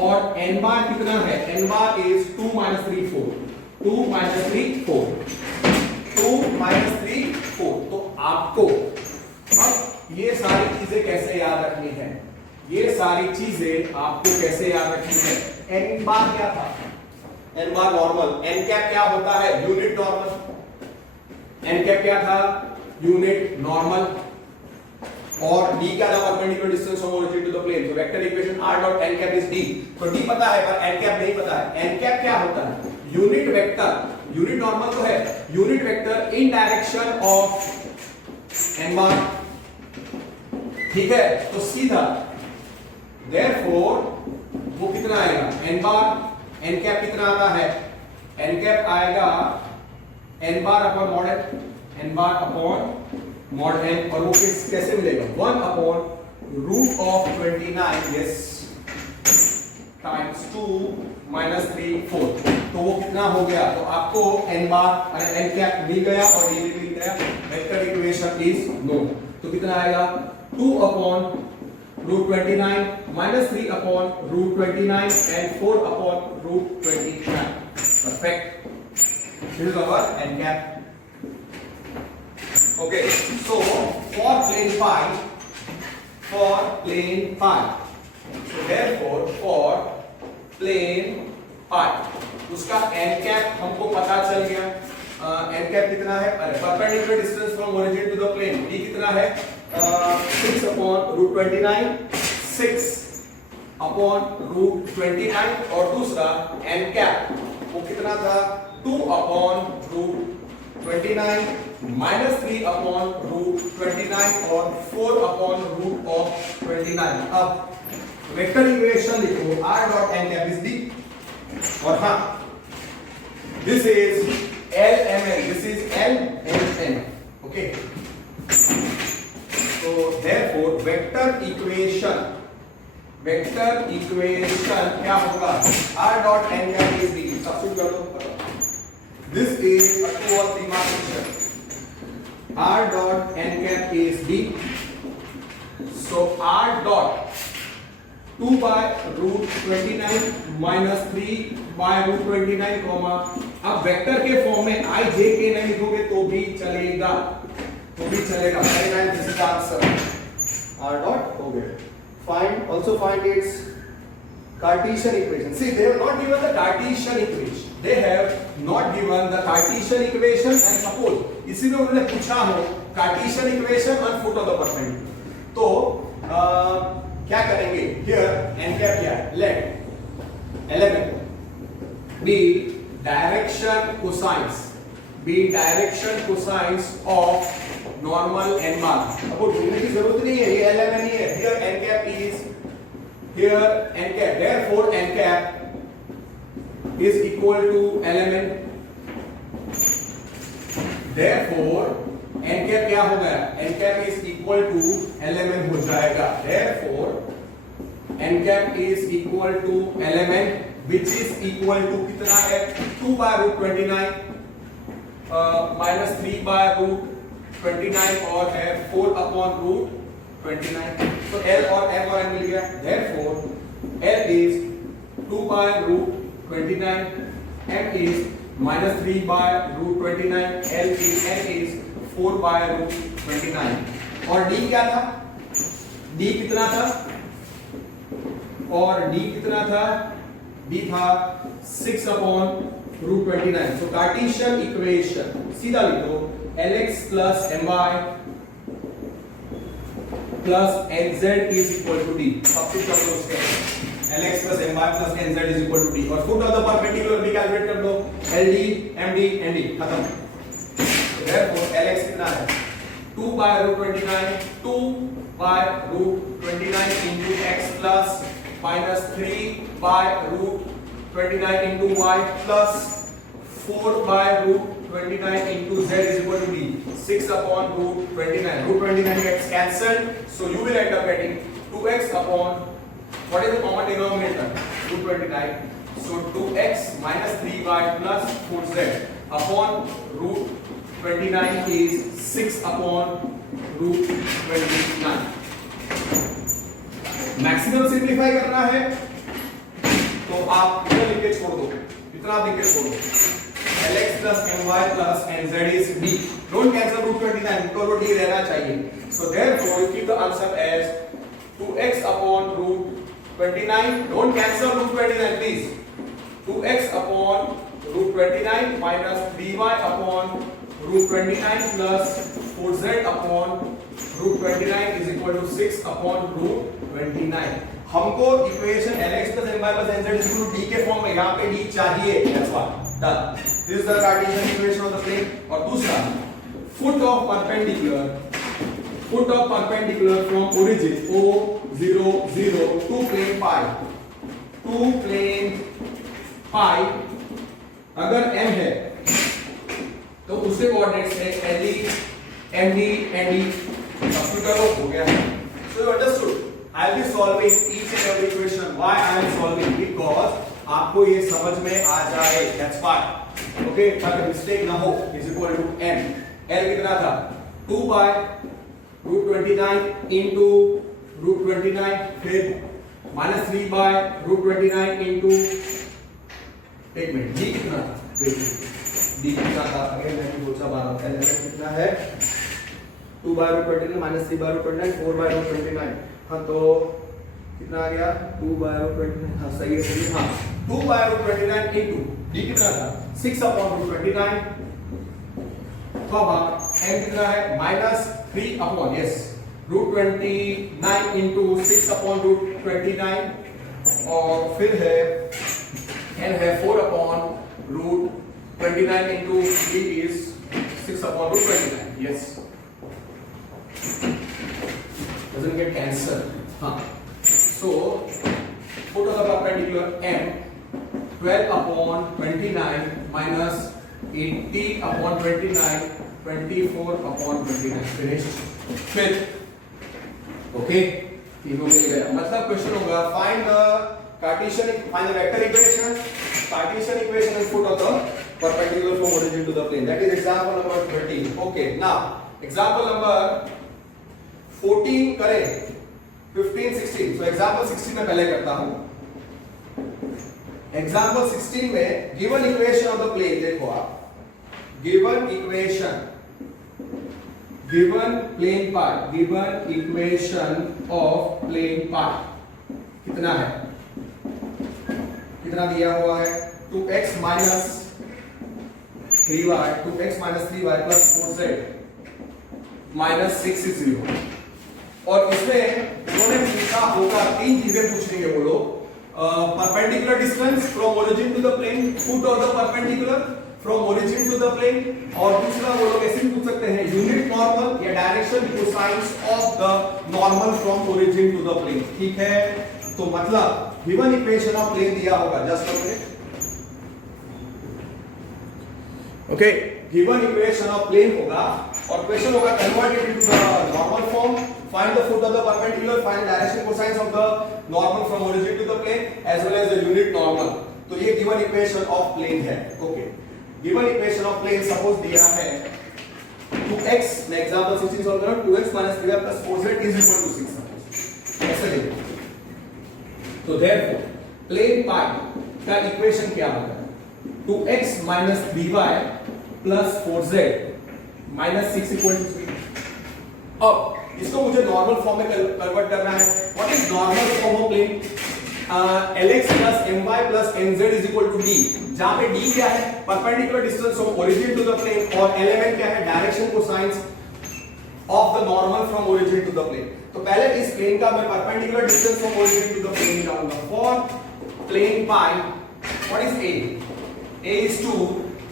और n बार कितना है, n bar is 2 minus 3 4, 2 minus 3 4, 2 minus 3 4। तो आपको अब ये सारी चीजें कैसे याद रखनी है, n बार क्या था, n बार नॉर्मल, n कैप क्या होता है, यूनिट नॉर्मल, n कैप क्या था, यूनिट नॉर्मल। और d क्या था, perpendicular distance from origin to the plane. तो vector equation r dot n cap is d। तो d पता है पर n कैप नहीं पता है। n कैप क्या होता है, यूनिट वेक्टर, यूनिट नॉर्मल तो है, unit vector in direction of n बार, ठीक है। तो सीधा देयरफॉर वो कितना आएगा, n बार, n कैप कितना आता है, n कैप आएगा n bar upon mod n, n bar upon mod n, और वो कैसे मिलेगा, 1 upon root of 29 yes times 2 minus 3 4। तो वो कितना हो गया, तो आपको n बार और n कैप मिल गया और ये भी मिल गया, वेक्टर इक्वेशन इज नोन। तो कितना आएगा 2 upon root 29 minus 3 upon root 29 and 4 upon root 29। Perfect, this is our n cap. Okay, so for plane pi, so therefore for plane pi, उसका n कैप हमको पता चल गया। n कैप कितना है, अरे perpendicular distance from origin to the plane d कितना है, 6 अपॉन रूट 29, 6 अपॉन रूट 29, और दूसरा n कैप वो कितना था, 2 upon root 29 minus 3 upon root 29 और 4 अपॉन रूट ऑफ 29। अब वेक्टर इक्वेशन लिखो r dot n cap is d, और हाँ this is LMN, this is LMN, okay. तो देयरफॉर वेक्टर इक्वेशन क्या होगा, r dot n cap is d, substitute कर दो। This is a 2 or 3 mark question. R dot n cap is d. So R dot 2 by root 29 minus 3 by root 29 comma, अब vector के form में I J K नहीं लिखोगे तो भी चलेगा, Very nice, this is the answer. R dot हो गया. Also find its Cartesian equation. See, they have not given the Cartesian equation. They have not given the Cartesian equation, and suppose इसी में उन्होंने पूछा हो Cartesian equation on foot of the perpendicular. तो क्या करेंगे? Here n क्या है? Let element be direction cosines of normal n bar. अब ढूंढने की जरूरत नहीं है, ये element ही है. Here n cap is here n cap, therefore n cap is equal to element, therefore n cap क्या हो गया, n cap is equal to element हो जाएगा, therefore n cap is equal to element which is equal to कितना है 2 by root 29 minus 3 by root 29 और है 4 upon root 29. So L और M और N मिल गया, therefore L is 2 by root 29, M is minus 3 by root 29, N is 4 by root 29. और D क्या था? D कितना था? और D कितना था? D था 6 upon root 29. So Cartesian equation सीधा लिखो Lx plus My plus Nz is equal to D. सबसे कर दो उसके Lx plus My plus Nz is equal to D. और foot of the perpendicular भी कैलकुलेट कर दो, LD, MD, ND खत्म. Therefore Lx कितना है? 2 by root 29, 2 by root 29 into x plus minus 3 by root 29 into y plus 4 by root 29 into z is equal to d. 6 upon root 29. Root 29 gets cancelled, so you will end up getting 2x upon, what is the common denominator? Root 29. So 2x minus 3y plus 4z upon root 29 is 6 upon root 29. Maximum simplify करना है तो आप इतना लिख के छोड़ दो, इतना आप लिख के छोड़ दो. Lx plus My plus Nz is D. Don't cancel root 29 because वो D रहना चाहिए. So therefore you keep the answer as 2x upon root 29. Don't cancel root 29 please. 2x upon root 29 minus 3y upon root 29 plus 4z upon root 29 is equal to 6 upon root 29। हमको equation lx plus my plus nz is equal to d के form में यहाँ पे d चाहिए, that's what done. This is the Cartesian equation of the plane. और दूसरा foot of perpendicular from origin o 0 0 to plane pi अगर m है तो उसके कोऑर्डिनेट्स है LE MD ND, सब्स्टिट्यूट करो, हो गया। So you understood? I'll be solving each and every equation. Why I am solving? Because आपको ये समझ में आ जाए, that's why. Okay, ताकि मिस्टेक ना हो। is equal to m. L कितना था? 2 by root 29 into root 29, फिर minus 3 by root 29 into, एक मिनट, d कितना था? d कितना था? अगेन मैंने पूछा बार बार, L कितना है? 2 by root 29 minus 3 by root 29, 4 by root 29. हाँ तो कितना आ गया? 2 by root 29. हाँ सही है, हाँ 2 by root 29 into d कितना था? 6 upon root 29. तो अब m कितना है? minus 3 upon, yes, root 29 into 6 upon root 29, और फिर है n है 4 upon root 29 into 3 is 6 upon root 29. Yes. Doesn't get cancelled. So foot of the perpendicular m 12 upon 29 minus 80 upon 29, 24 upon 29. Finished. फिर okay, तीनों मिल गया। मतलब क्वेश्चन होगा find the vector equation, Cartesian equation and foot of the perpendicular from origin to the plane. That is example number 13. Okay, now example number 14 करें, 15 16। so example 16 में पहले करता हूं। example 16 में given equation of the plane, देखो आप, given equation, given plane pi, given equation of plane pi कितना है? कितना दिया हुआ है? 2x minus 3y, 2x minus 3y plus 4z minus 6 is 0। और इसमें उन्होंने पूछा होगा, तीन चीजें पूछ रही है वो लोग, perpendicular distance from origin to the plane, foot of the perpendicular from origin to the plane, और दूसरा वो लोग ऐसे भी पूछ सकते हैं यूनिट नॉर्मल या direction cosines of the normal from origin to the plane. ठीक है, तो मतलब गिवन इक्वेशन ऑफ प्लेन दिया होगा, just okay, okay, given equation of plane होगा और क्वेश्चन होगा convert it into the normal form, find the foot of the perpendicular, find direction cosines of the normal from origin to the plane as well as the unit normal। तो ये given equation of plane है। Okay, given equation of plane suppose दिया है 2x, मैं example 16 solve कर रहा हूं, 2x minus 3y plus 4z is equal to 6 suppose, ऐसे लिखो। तो therefore plane pi का इक्वेशन क्या होगा? 2x minus 3y plus 4z minus 6 equal to 3। अब इसको मुझे नॉर्मल फॉर्म में कन्वर्ट करना है। What is normal form of plane? lx plus my plus nz is equal to d, जहां पे d क्या है? Perpendicular distance from origin to the plane, और एलिमेंट क्या है? Direction cosines of the normal from origin to the plane. तो पहले इस प्लेन का मैं perpendicular distance from origin to the plane निकालूंगा। For plane pi, what is a? a is 2,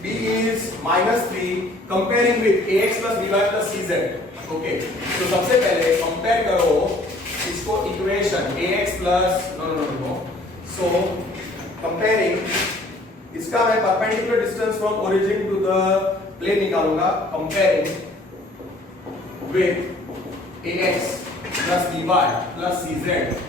b is -3, comparing with ax plus by plus cz। Okay, तो सबसे पहले compare करो इसको इक्वेशन ax प्लस नो, सो comparing इसका मैं perpendicular distance from origin to the plane निकालूंगा, comparing with ax plus by plus cz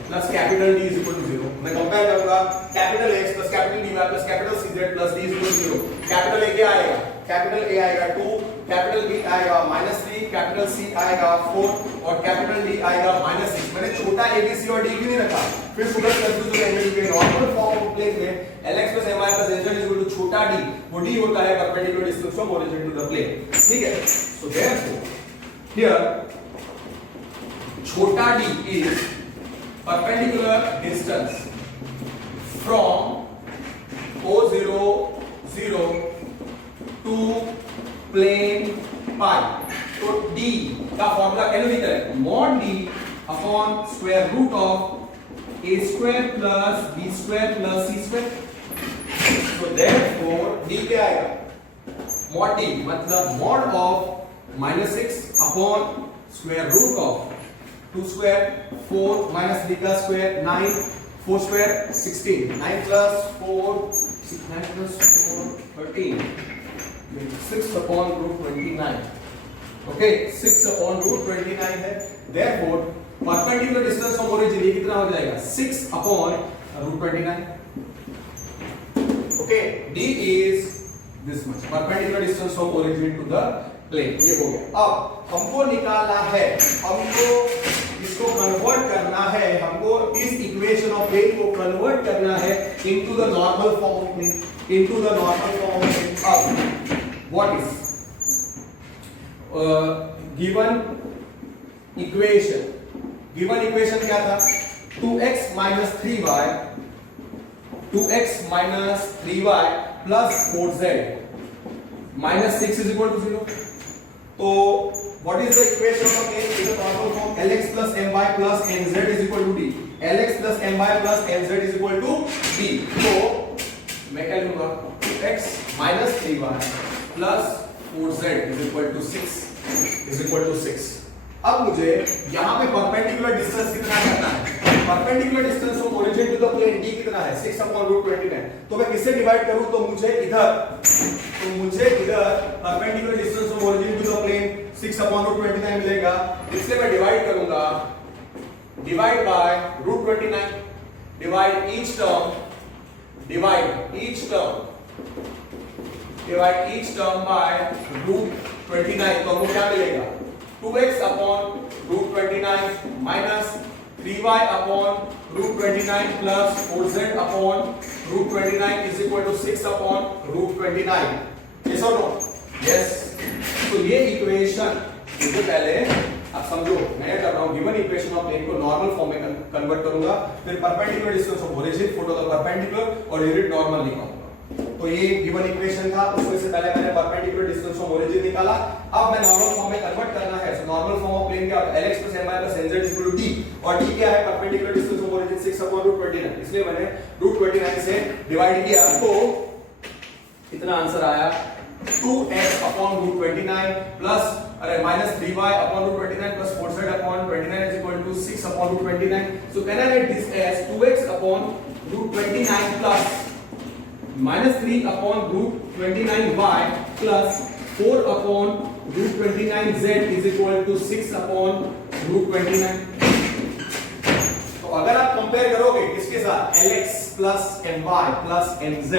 plus capital D is equal to 0। मैं compare करूंगा capital X plus capital dy plus capital cz plus D is equal to 0। Capital A क्या आएगा? Capital A आएगा 2, capital B आएगा -3, capital C आएगा 4 और capital D आएगा -6। मैंने छोटा a b c और d भी नहीं रखा, फिर सुबह कंफ्यूज हो जाएंगे। नॉर्मल फॉर्म ऑफ प्लेन में lx plus my plus nz is equal to छोटा d, वो d होता है perpendicular distance from origin to the plane. ठीक है, सो देयरफॉर हियर छोटा d is perpendicular distance from O0 0 to plane pi। तो d का फॉर्मूला कैनोनिकल है, mod d upon square root of a square plus b square plus c square. तो therefore d क्या आएगा, mod d मतलब mod of -6 upon square root of 2 square 4 minus 3 का square 9 4 square 16 9 plus 4 9 plus 4 13 6 upon root 29। Okay 6 upon root 29 है। Therefore perpendicular distance from origin ये कितना हो जाएगा 6 upon root 29। Okay d is this much perpendicular distance from origin to the plane। ये हो गया। अब हमको निकालना है, हमको इसको कन्वर्ट करना है, हमको इस इक्वेशन ऑफ प्लेन को कन्वर्ट करना है into the normal form of plane, into the normal form of plane. अब व्हाट इज गिवन इक्वेशन क्या था, 2x minus 3y 2x minus 3y plus 4z minus 6 is equal to 0। तो what is the equation of a plane in the normal form, lx plus my plus nz is equal to d, lx plus my plus nz is equal to d। तो मैं क्या लूंगा 2x minus 3y plus 4z is equal to 6। अब मुझे यहाँ पे perpendicular distance कितना करना है, perpendicular distance from origin to the plane d कितना है 6 अपॉन रूट 29। तो मैं किससे डिवाइड करूं, तो मुझे इधर perpendicular distance from origin to the plane 6 upon root 29 मिलेगा। इसलिए मैं डिवाइड करूंगा, divide by root 29, divide each term by root 29। तो हमको क्या मिलेगा 2x upon root 29 minus 3y upon root 29 plus 4z upon root 29 is equal to 6 upon root 29। Yes और नो? यस। तो ये इक्वेशन इससे पहले अब समझो मैं कर रहा हूं, गिवन इक्वेशन ऑफ प्लेन को नॉर्मल फॉर्म में कन्वर्ट करूंगा, फिर perpendicular distance of origin photo the perpendicular और यूनिट नॉर्मल निकालूंगा। तो ये गिवन इक्वेशन था, उसमें से पहले मैंने परपेंडिकुलर डिस्टेंस फ्रॉम ओरिजिन निकाला। अब मैं नॉर्मल फॉर्म में कन्वर्ट करना है, so normal form of plane क्या होता है lx plus my plus nz is equal to d, और d क्या है perpendicular distance from origin 6 upon root 29। इसलिए मैंने रूट 29 से डिवाइड किया, तो इतना आंसर आया 2x upon root 29 plus minus 3y upon root 29 plus 4z upon 29 is equal to 6 upon root 29। So can I write this as 2x upon root 29 plus minus 3 upon root 29y plus 4 upon root 29z is equal to 6 upon root 29। तो अगर आप compare करोगे किसके साथ, lx plus my plus nz,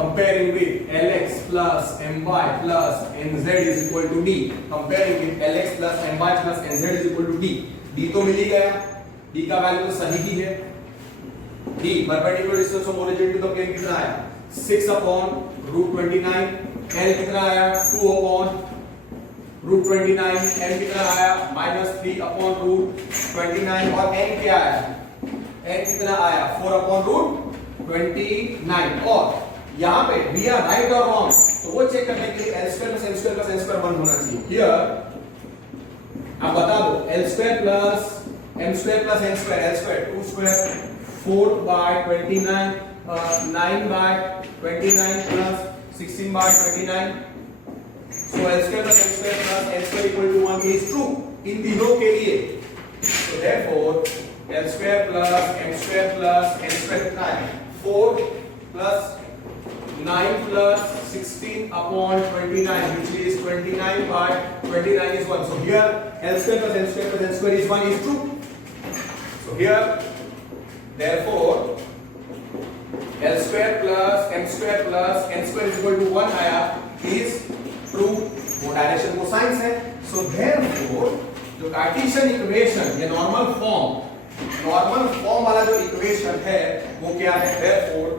comparing with lx plus my plus nz is equal to d, comparing with lx plus my plus nz is equal to d। d तो मिल ही गया, d का value तो सही ही है। d perpendicular distance from origin to the plane कितना आया 6 upon root 29, l कितना आया 2 अपॉन रूट 29, n कितना आया -3 अपॉन रूट 29, और n क्या आया, n कितना आया 4 अपॉन रूट 29। और यहाँ पे we are right or wrong, तो वो चेक करने के लिए l square plus m square plus n square 1 होना चाहिए। हियर आप बता दो l square plus m square plus n square, l square 2 square 4 by 29 9 by 29 plus 16 by 29। So L square plus M square plus N square equal to 1 is true इन तीनों के लिए। So therefore L square plus M square plus N square कितना है 4 plus 9 plus 16 upon 29 which is 29 by 29 is 1। So here L square plus M square plus N square is 1 is true। So here therefore L square plus M square plus N square is equal to 1 आया is true। वो direction cosines है। So therefore जो Cartesian equation या normal form वाला जो equation है वो क्या है, therefore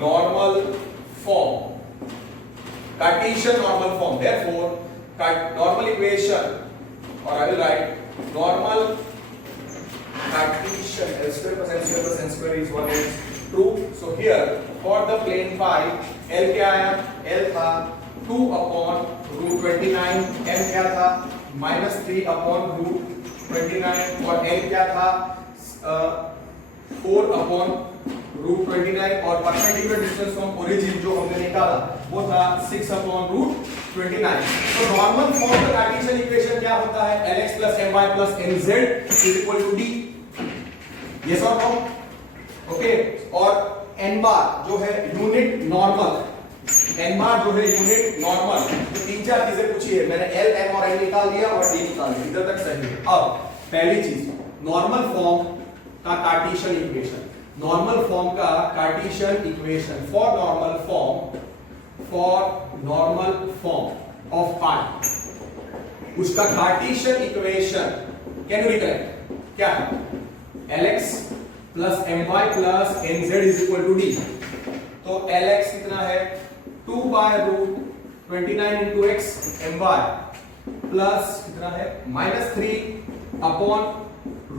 normal form Cartesian normal form, therefore normal equation, और I will write normal Cartesian L square plus M square plus N square is 1 is true। So here for the plane phi L क्या आया, L था 2 upon root 29, m क्या था -3 upon root 29 और n क्या था 4 upon root 29 और perpendicular distance from origin जो हमने निकाला वो था 6 अपॉन रूट 29। तो नॉर्मल फॉर्म का कार्टेशियन इक्वेशन क्या होता है lx plus my plus nz is equal to d। yes or no? Okay और n बार जो है यूनिट नॉर्मल, n बार जो है यूनिट नॉर्मल, तो तीन चार चीजें पूछी है मैंने, l m और n निकाल दिया और d निकाल दिया, इधर तक सही है। अब पहली चीज नॉर्मल फॉर्म का कार्टेशियन इक्वेशन, नॉर्मल फॉर्म का Cartesian equation for normal form of pi, उसका Cartesian equation can you recollect क्या है lx plus my plus nz is equal to d। तो lx कितना है 2 by root 29 into x my plus कितना है -3 upon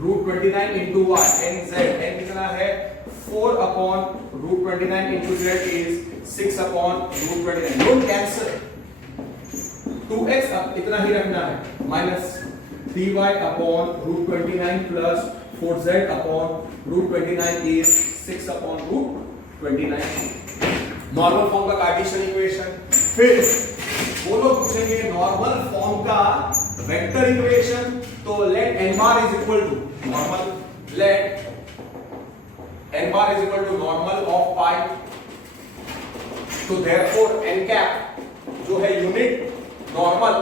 root 29 into y nz, n कितना है 4 upon root 29 into z is 6 upon root 29, don't cancel, 2x अब इतना ही रखना है minus 3y upon root 29 plus 4z upon root 29 is 6 upon root 29। Normal form का Cartesian equation. फिर वो लोग पूछेंगे नॉर्मल फॉर्म का वेक्टर इक्वेशन, तो let n bar is equal to normal, let n bar is equal to normal of pi, तो therefore n cap जो है यूनिट नॉर्मल,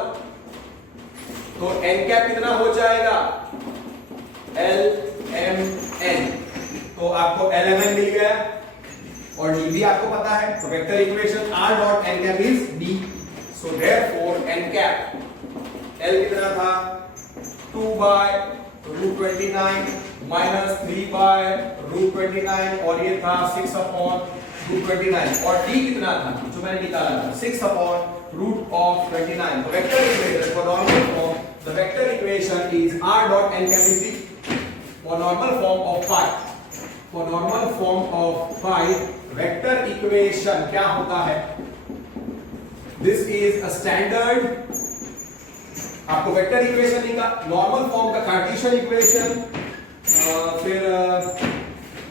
तो n कैप कितना हो जाएगा L M N, तो आपको L M N मिल गया और D भी आपको पता है, तो vector equation R dot n cap is D, so therefore n cap L कितना था 2 by root 29 minus 3 by root 29 और ये था 6 upon root 29 और D कितना था जो मैंने निकाला था 6 upon root of 29। तो vector equation for normal form, the vector equation is R dot n cap is D for normal form of pi, for normal form of pi vector equation क्या होता है, this is a standard, आपको vector equation का normal form का Cartesian equation, फिर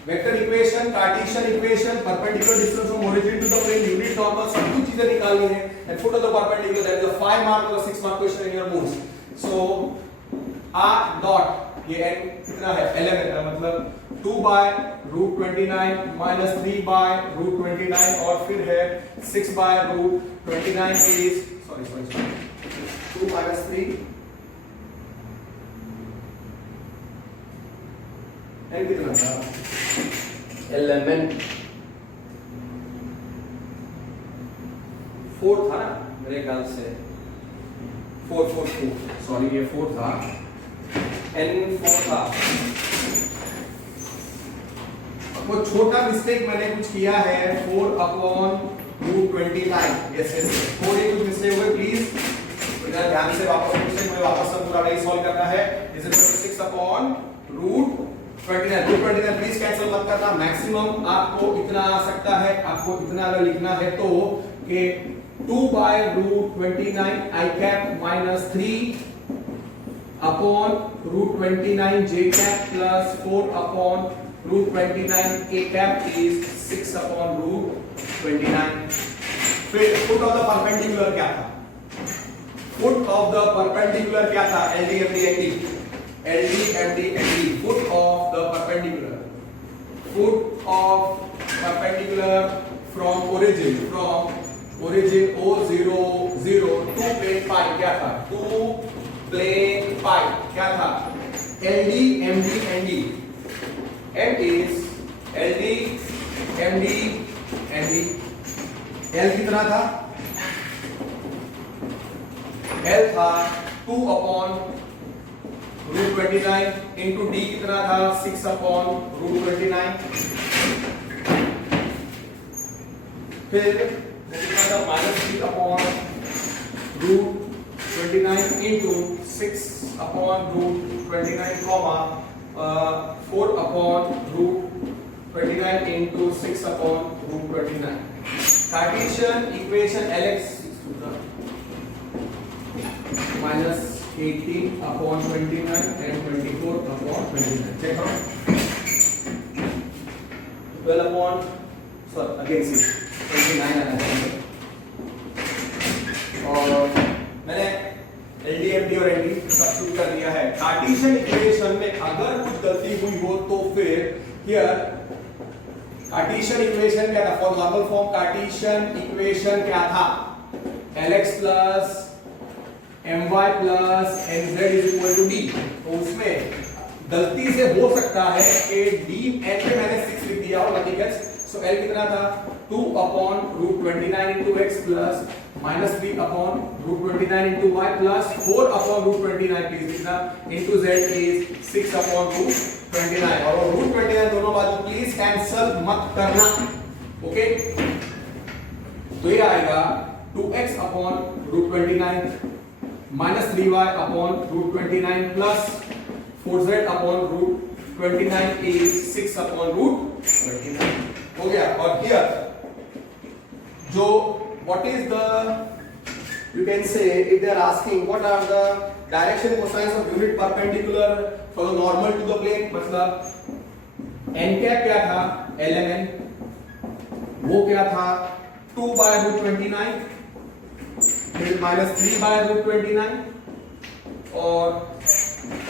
vector equation, Cartesian equation, perpendicular distance from origin to the plane, unit normal, सब कुछ चीजें निकालनी है, and foot of the perpendicular, that is a 5 mark और 6 mark question in your books. So r dot ये n कितना है 11 मतलब 2 by root 29 minus 3 by root 29 और फिर है 6 by root 29 is sorry 2 minus 3 n कितना था 11 4 था ना मेरे ख्याल से 4 सॉरी ये 4 था n 4 था। वो छोटा मिस्टेक मैंने कुछ किया है 4 upon root 29, यस थोड़ी कुछ मिस्टेक हुई, प्लीज इधर ध्यान से वापस मिस्टेक में वापस से पूरा नहीं सॉल्व करना है, is equal to 6 upon root 29, root 29 please cancel मत करना, मैक्सिमम आपको इतना आ सकता है, आपको इतना अगर लिखना है तो कि 2 by root 29 I cap minus 3 upon root 29 j cap plus 4 upon root 29 a cap is 6 upon root 29। फिर foot of the perpendicular क्या था, foot of the perpendicular क्या था LD MD ND, LD MD ND, foot of the perpendicular, foot of perpendicular from origin O0 0 to plane pi क्या था, to plane pi क्या था LD MD ND, M is LD MD ND, L कितना था L था 2 upon root 29 into D कितना था 6 upon root 29, फिर कितना था -3 upon root 29 into 6 upon root 29 comma 4 upon root 29 into 6 upon root 29। Cartesian equation Lx minus 18 upon 29 and 24 upon 29. Check out. 12 upon, sorry, again 6, 29 आना चाहिए. और मैंने LDMD और ND सब्स्टिट्यूट कर दिया है. कार्टेशियन इक्वेशन में अगर कुछ गलती हुई हो तो फिर हियर कार्टेशियन इक्वेशन क्या था? For normal form Cartesian equation क्या था? Lx plus my plus nz is equal to d. तो उसमें गलती से हो सकता है कि d n पे मैंने 6 लिख दिया हो, नथिंग एल्स. सो l कितना था? 2 upon root 29 into x plus minus 3 upon root 29 into y plus 4 upon root 29 please लिखना into z is 6 upon root 29. और root 29 दोनों बाजू प्लीज कैंसल मत करना. ओके, तो ये आएगा 2x upon root 29 minus 3y upon root 29 plus 4z upon root 29 is 6 upon root 29. हो गया. और here जो what is the, you can say if they are asking what are the direction cosines of unit perpendicular for the normal to the plane, मतलब n क्या था? ln, वो क्या था? 2 by root 29 minus 3 by root 29 और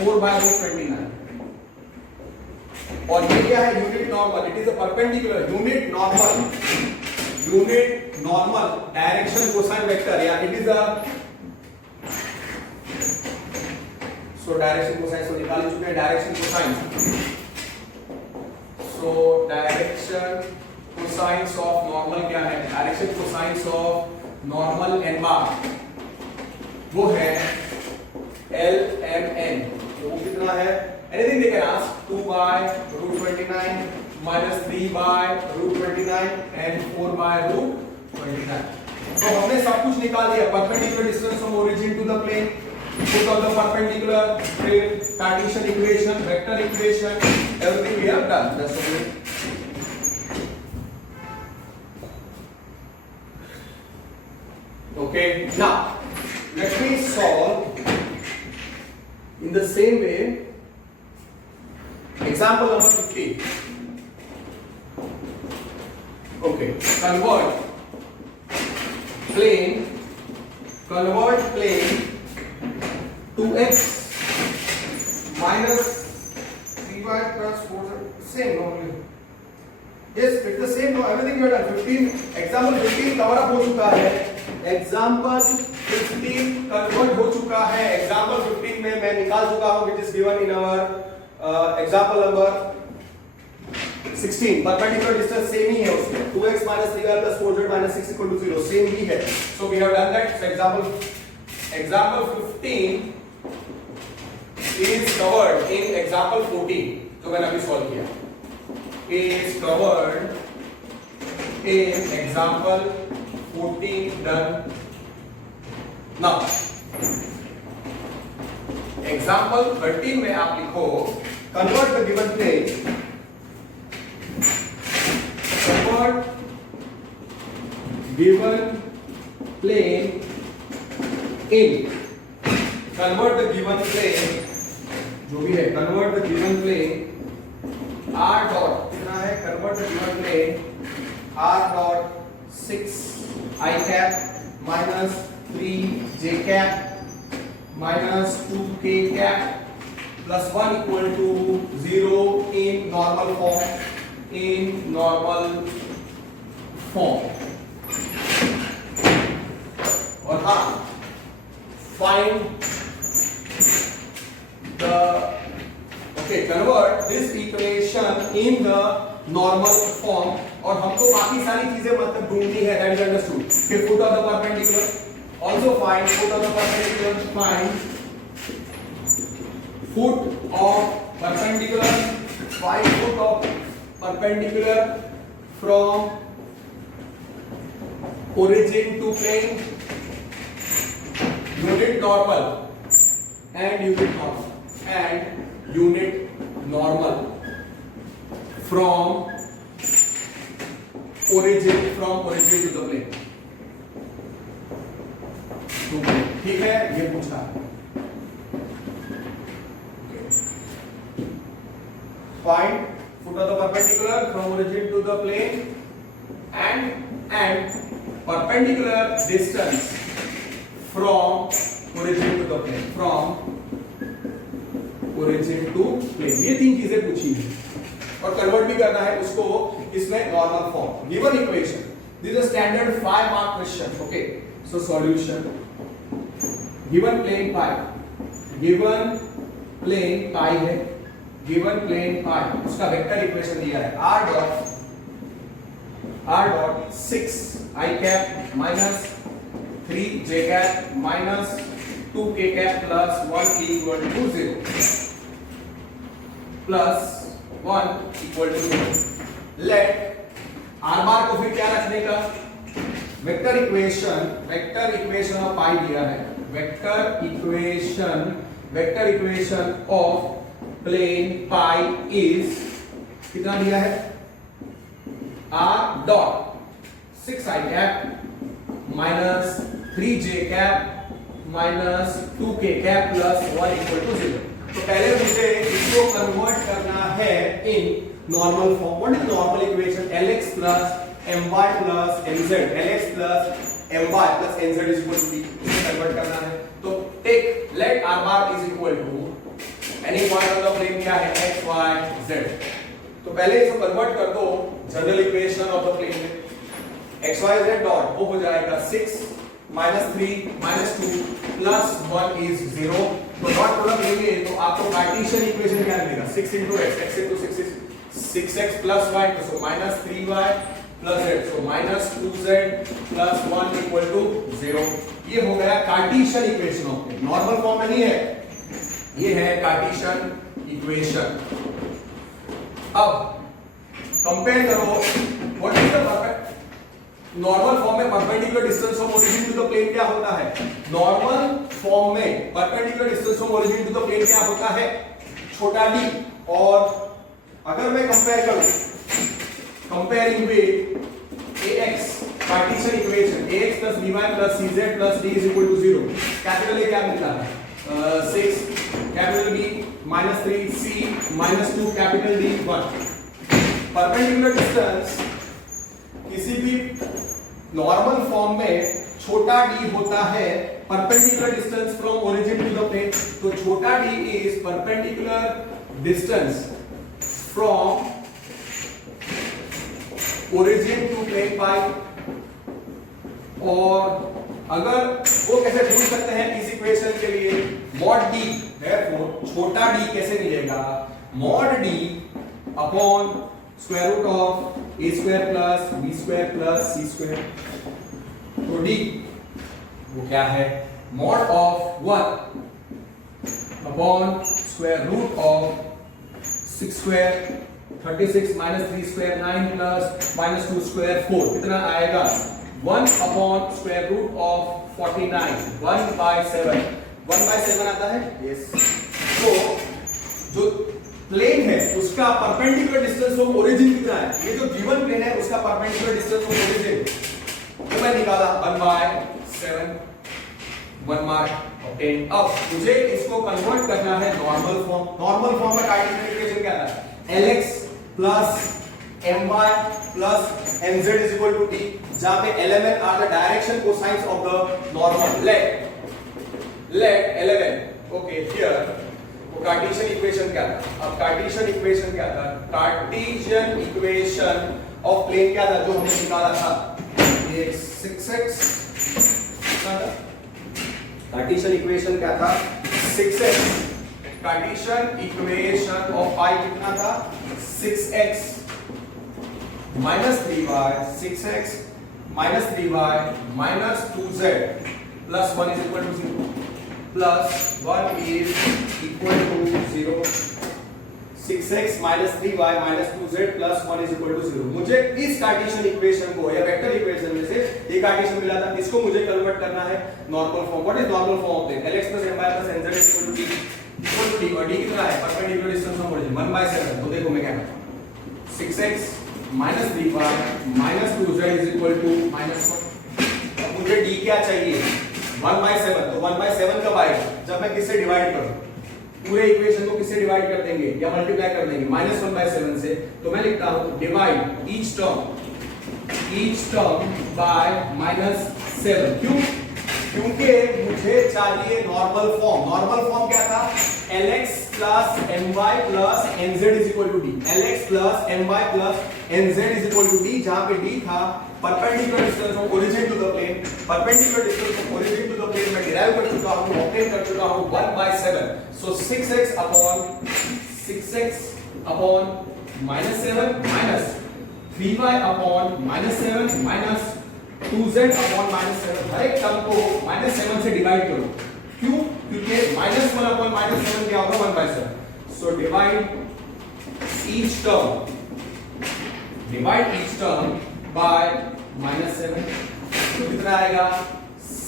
4 by root 29. और ये क्या है? Unit normal. It is a perpendicular unit normal. Unit normal direction cosine vector, या it is a, so direction cosine so निकाल चुके हैं. Direction cosine, so direction cosines of normal क्या है? Direction cosines of normal n bar वो है lmn. वो कितना है? Anything they can ask. 2 by root 29 minus 3 by root 29 and 4 by root 29. तो हमने सब कुछ निकाल दिया. Perpendicular distance from origin to the plane, put on the perpendicular, फिर Cartesian equation, vector equation, everything we have done. That's all. Okay, now let me solve in the same way example number 15. Okay, convert plane to x minus 3y plus 4, same only. Yes, it's the same. No, everything we have done. 15 example 15 cover up हो चुका है. Example 15 convert हो चुका है. Example 15 में मैं निकाल चुका हूं which is given in our example number 16. Perpendicular distance same ही है उसमें. 2x minus 3y plus 4z minus 6 equal to 0 same ही है. So we have done that. So example 15 is covered in example 14 जो मैंने अभी सॉल्व किया, is covered in example 14 done. Now example 13 में आप लिखो convert the given plane, convert given plane in, convert the given plane जो भी है, convert the given plane r dot कितना है, convert the given plane r dot 6 I cap minus 3 j cap minus 2 k cap plus 1 equal to 0 in normal form, in normal form. और हाँ, find the, okay, convert this equation in the normal form. और हमको बाकी सारी चीजें मतलब ढूंढनी है, that is understood. फिर foot of the perpendicular, also find foot of the perpendicular, find foot of perpendicular, find foot of perpendicular from origin to plane, unit normal and unit normal and unit normal from origin to the plane. ठीक है, ये पूछा. find foot of the perpendicular from origin to the plane and perpendicular distance from origin to the plane, from origin to plane। ये तीन चीजें पूछी है और कन्वर्ट भी करना है उसको इसमें normal form. Given equation, this is standard 5 mark question. Okay, so solution, given plane pi, given plane pi है, गिवन प्लेन पाई, उसका वेक्टर इक्वेशन दिया है r dot 6 i cap minus 3 j cap minus 2 k cap plus 1 equal to 0 plus 1 equal to 0। Let r bar को फिर क्या रखने का, vector equation of pi दिया है, vector equation of plane pi is कितना दिया है, r dot 6 i cap minus 3 j cap minus 2 k cap plus 1 equal to 0। तो पहले मुझे इसको कन्वर्ट करना है in normal form. What is normal equation, lx plus my plus nz, lx plus my plus nz is equal to t, इसे convert करना है। तो take let r bar is equal to any point on the plane क्या है, x y z। तो पहले इसको convert कर दो general equation of the plane में, x y z डॉट वो हो जाएगा 6 माइनस 3 माइनस 2 प्लस 1 इज 0। तो डॉट प्रोडक्ट लेंगे तो आपको कार्टेशियन इक्वेशन क्या मिलेगा, 6 into x, x into 6 is 6x plus y, so minus 3y plus z, so minus 2z plus 1 equal to 0। ये हो गया Cartesian equation of plane, normal form में नहीं है, ये है कार्टेशियन इक्वेशन। अब कंपेयर करो what is the perfect normal form में perpendicular distance from origin to the plane क्या होता है, नॉर्मल फॉर्म में perpendicular distance from origin to the plane क्या होता है, छोटा d। और अगर मैं कंपेयर करूं, comparing with ax Cartesian equation, ax plus by plus cz plus d is equal to 0, capital A क्या मिलता है, 6 capital B minus 3 c minus 2 capital D 1। Perpendicular distance किसी भी नॉर्मल फॉर्म में छोटा d होता है perpendicular distance from origin to the plane. तो छोटा d is perpendicular distance from origin to plane pi. और अगर वो कैसे ढूंढ सकते हैं इस इक्वेशन के लिए, मॉड d, देयरफॉर छोटा d कैसे मिलेगा, mod d upon square root of a square plus b square plus c square. तो d वो क्या है, mod of 1 upon square root of 6 square 36 minus 3 square 9 प्लस माइनस 2 स्क्वायर 4, कितना आएगा 1 अपॉन स्क्वायर रूट ऑफ 49 1/7 आता है, यस। तो जो प्लेन है उसका परपेंडिकुलर डिस्टेंस फ्रॉम ओरिजिन कितना है, ये जो गिवन प्लेन है उसका परपेंडिकुलर डिस्टेंस फ्रॉम ओरिजिन तो मैं निकाला 1/7, 1 मार्क ऑब्टेन। अब मुझे इसको कन्वर्ट करना है नॉर्मल फॉर्म। नॉर्मल फॉर्म में कार्टेशियन इक्वेशन क्या था, lx plus my plus nz is equal to t, जहां पे lmn are the direction cosines of the normal. Let lmn, okay, here वो कार्टेशियन इक्वेशन क्या था। अब कार्टेशियन इक्वेशन क्या था, कार्टेशियन इक्वेशन ऑफ प्लेन क्या था जो हमने निकाला था, ये 6x था। कार्टेशियन इक्वेशन क्या था, 6x। कार्टेशियन इक्वेशन ऑफ पाई कितना था, 6x minus 3y, 6x minus 3y minus 2z plus 1 is equal to 0, plus 1 is equal to 0, 6x minus 3y minus 2z plus 1 is equal to 0। मुझे इस Cartesian equation को या vector equation में से ये Cartesian मिला था, इसको मुझे कन्वर्ट करना है normal form. What is normal form of plane, lx plus my plus nz is equal to t, और d कितना है, परपेंडिकुलर डिस्टेंस फ्रॉम ओरिजिन 1/7। तो देखो मैं क्या करता हूं, 6x minus 3y minus 2z is equal to -1। अब मुझे d क्या चाहिए, 1/7। तो 1/7 कब आएगा, जब मैं किससे डिवाइड करूं, पूरे इक्वेशन को किससे डिवाइड कर देंगे या मल्टीप्लाई कर देंगे, -1/7 से। तो मैं लिखता हूं डिवाइड ईच टर्म बाय -7। क्यों? क्योंकि मुझे चाहिए नॉर्मल फॉर्म। नॉर्मल फॉर्म क्या था? Lx plus my plus nz is equal to d। Lx plus my plus nz is equal to d, जहां पे d था perpendicular distance from origin to the plane. Perpendicular distance from origin to the plane मैं derive कर चुका हूं, obtain कर चुका हूं 1/7। सो 6x upon -7 minus 3y upon -7 minus 2z upon -7। हर एक टर्म को -7 से डिवाइड करो। क्यों? क्योंकि -1 upon -7 क्या होगा? 1/7। So divide each term bye -7। तो कितना आएगा?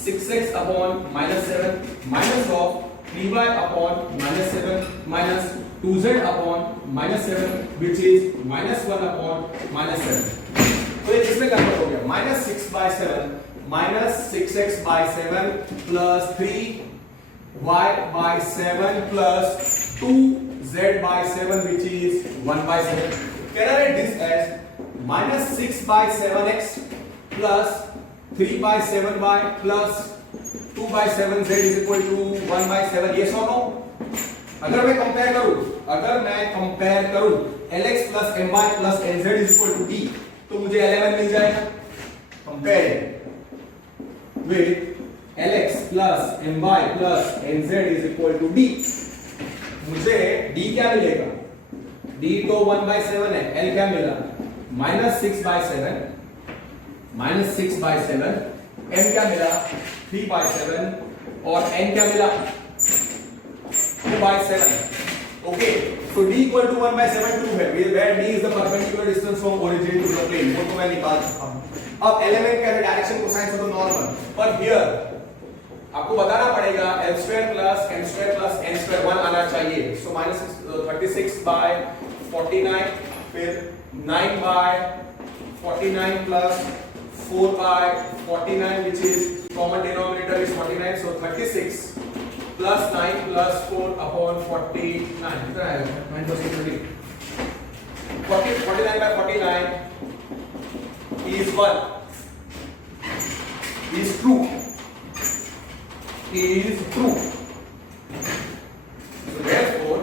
6x upon -7 minus of 3y upon -7 minus 2z upon -7 which is -1 upon -7। तो ये किसमें कन्वर्ट हो गया? -6/7 minus 6x/7 plus 3y/7 plus 2z/7 which is 1/7। Can I write this as -6/7x plus 3/7y plus 2/7z is equal to 1/7? Yes or no? अगर मैं compare करूं Lx plus My plus Nz is equal to D, तो मुझे 11 मिल जाएगा। Compare with Lx plus My plus Nz is equal to D, मुझे D क्या मिलेगा? D तो 1/7 है, L क्या मिला? -6/7 M क्या मिला? 3/7 और N क्या मिला? 2/7। Okay, so D equal to 1/7 2 है, where D is the perpendicular distance from origin to the plane, वो तो मैं निकाल चुका हूं। अब एलिमेंट क्या है? Direction cosine of the normal. पर हियर आपको बताना पड़ेगा L² plus M² plus N² 1 आना चाहिए। सो -36/49 फिर 9/49 plus 4/49 which is common denominator is 49, so 36 plus 9 plus 4 upon 49 कितना आएगा? 9 plus 8 20। 49/49 is what? Is true। So therefore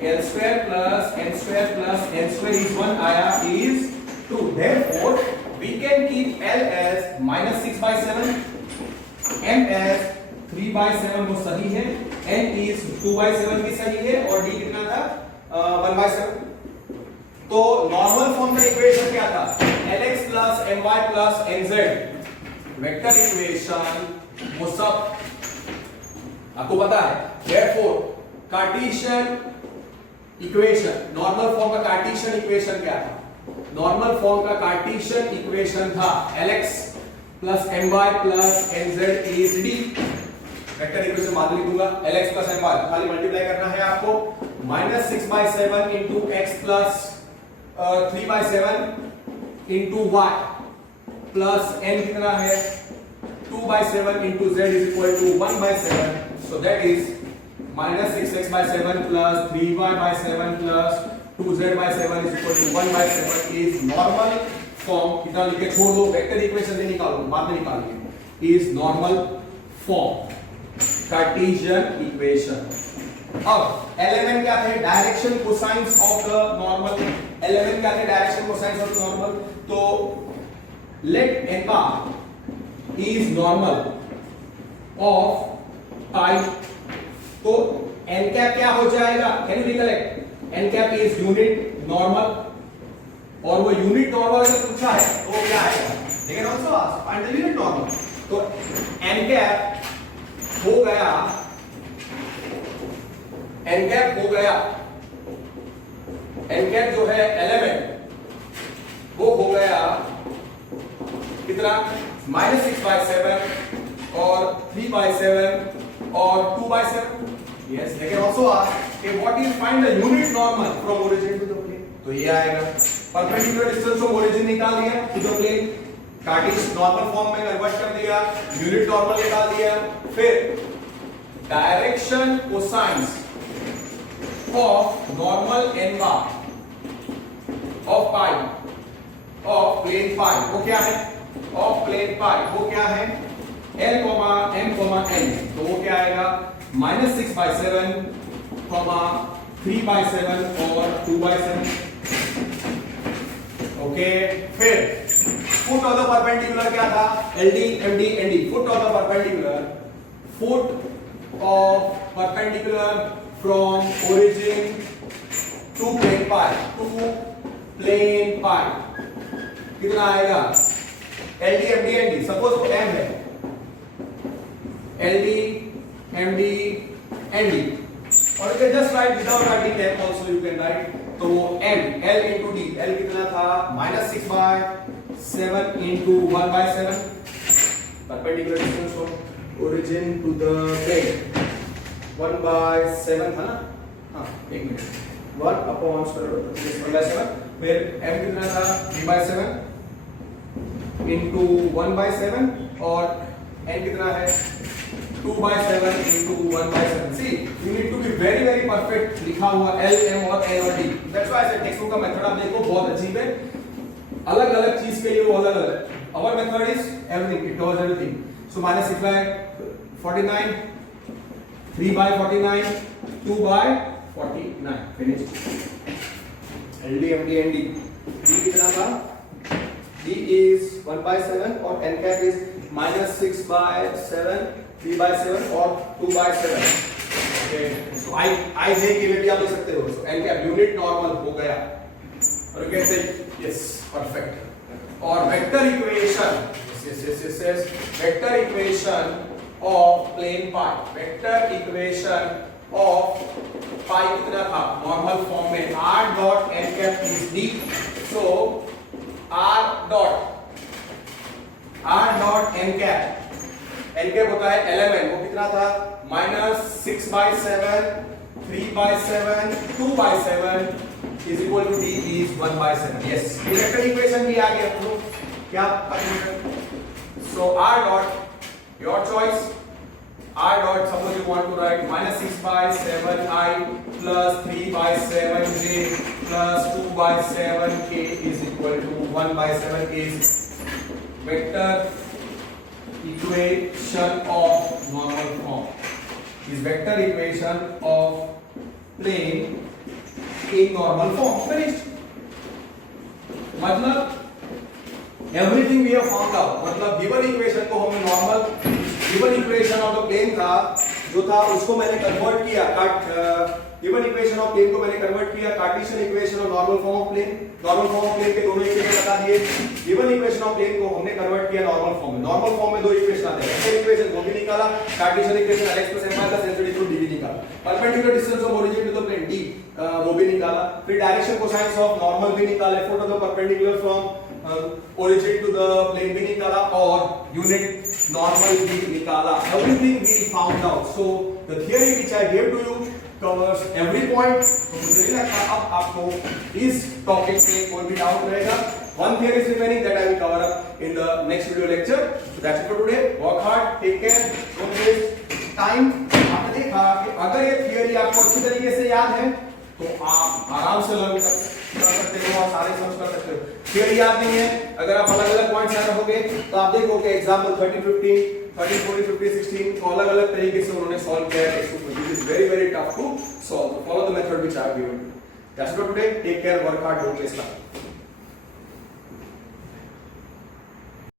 L² plus N² plus N² is 1 आया is true। Therefore we can keep L as -6/7, M as 3/7 वो सही है, N is 2/7 भी सही है और D कितना था? 1/7। तो नॉर्मल फॉर्म का इक्वेशन क्या था? Lx plus My plus Nz vector equation वो सब आपको पता है। Therefore Cartesian equation, normal form का कार्टेशियन इक्वेशन क्या था? नॉर्मल फॉर्म का कार्टेशियन इक्वेशन था Lx plus My plus Nz is D। Vector equation बाद में लिखूंगा Lx plus My, खाली मल्टीप्लाई करना है आपको। -6/7 into x plus 3/7 into y plus n कितना है? 2/7 into z is equal to 1/7, so that is -6x/7 plus 3y/7 plus 2z/7 is equal to 1/7 is normal form। कितना लिख के छोड़ दो, वेक्टर इक्वेशन से निकालो, बाद में निकालिए। is normal form Cartesian equation. अब एलिमेंट क्या थे? Direction cosines of the normal. Element क्या थे? Direction cosines of normal. तो let n bar is normal of pi, तो n cap क्या हो जाएगा? Can you recollect? n cap is unit normal, और वो यूनिट नॉर्मल अगर पूछा है तो वो क्या आएगा? लेकिन also find the unit normal. तो n cap हो गया, n cap जो है एलिमेंट वो हो गया कितना? -6/7 और 3/7 और 2/7। यस, लेकिन ऑल्सो आस्क कि what is find the unit normal from origin to the plane, तो ये आएगा। परपेंडिकुलर डिस्टेंस फ्रॉम ओरिजिन निकाल दिया to the plane, cartesian normal form में कन्वर्ट कर दिया, यूनिट नॉर्मल निकाल दिया, फिर direction cosines of normal n bar of pi of plane pi, वो क्या है? of plane pi वो क्या है? l, m, n, तो वो क्या आएगा? -6/7, 3/7 और 2/7. ओके, फिर फुट ऑफ द परपेंडिकुलर क्या था? LD, MD, ND. Foot of the perpendicular, foot of perpendicular from origin to plane pi, कितना आएगा? LD, MD, ND. सपोज वो M है, LD, MD, ND. और you can just write without writing M also you can write. तो वो M, L into D. L कितना था? -6/7 into 1/7. Perpendicular distance from origin to the plane. 1/7 था ना? हाँ, एक मिनट. 1/7. फिर M कितना था? 3/7 into 1/7 और N कितना है? 2/7 into 1/7. See, you need to be very very perfect. लिखा हुआ L, M और N और D. That's why I said text book का मेथड आप देखो बहुत अजीब है. अलग अलग चीज के लिए वो अलग अलग. Our method is everything. It covers everything. So -6/49, 3/49, 2/49. Finished. LD, MD, ND. D कितना था? D is 1/7 और N cap is -6/7, 3/7 और 2/7. Okay. So I J की वैल्यू आप ले सकते हो. So N cap unit normal हो गया. और you can say yes, perfect. और vector equation, yes. Vector equation of plane pi. Vector equation of pi कितना था? नॉर्मल फॉर्म में r dot n cap is d. So r dot n cap होता है LMN. वो कितना था? -6/7, 3/7, 2/7 is equal to D is 1/7. Yes, vector equation भी आ गया. तो क्या? So r dot, your choice. R dot, suppose you want to write -6/7i plus 3/7j plus 2/7k is equal to 1/7 is vector equation of normal form. Is vector equation of plane in normal form. Finished. मतलब everything we have found out. मतलब given equation को हमने normal given equation of the plane था जो था उसको मैंने convert किया गिवन इक्वेशन ऑफ प्लेन को मैंने कन्वर्ट किया कार्टेशियन इक्वेशन और normal form of plane. Normal form of plane के दोनों इक्वेशन बता दिए. गिवन इक्वेशन ऑफ प्लेन को हमने कन्वर्ट किया नॉर्मल फॉर्म में. नॉर्मल फॉर्म में दो इक्वेशन आते हैं. पहले इक्वेशन वो भी निकाला, Cartesian equation x + m y + n z = d भी निकाला. Perpendicular distance of origin to the plane d वो भी निकाला. फिर डायरेक्शन कोसाइन्स ऑफ नॉर्मल भी निकाले. Foot of the perpendicular from origin to the plane भी निकाला और यूनिट नॉर्मल भी निकाला. Everything we found out. So the theory which I gave to you covers every point. तो मुझे नहीं लगता अब आपको इस टॉपिक पे कोई भी डाउट रहेगा. One theory is remaining that I will cover up in the next video lecture. So that's it for today. Work hard, take care, don't waste time. आपने देखा कि अगर ये थियरी आपको अच्छी तरीके से याद है तो आप आराम से लर्न कर सकते हो और सारे समझ कर सकते हो. थियरी याद नहीं है, अगर आप अलग अलग पॉइंट्स याद रखोगे तो आप देखोगे एग्जांपल 13, 15, 13, 14, 15, 16 को अलग अलग तरीके से उन्होंने सॉल्व किया है टेक्स्ट बुक में. This is very very tough to solve. Follow the method which I have given. That's it for today. Take care, work hard, don't waste time.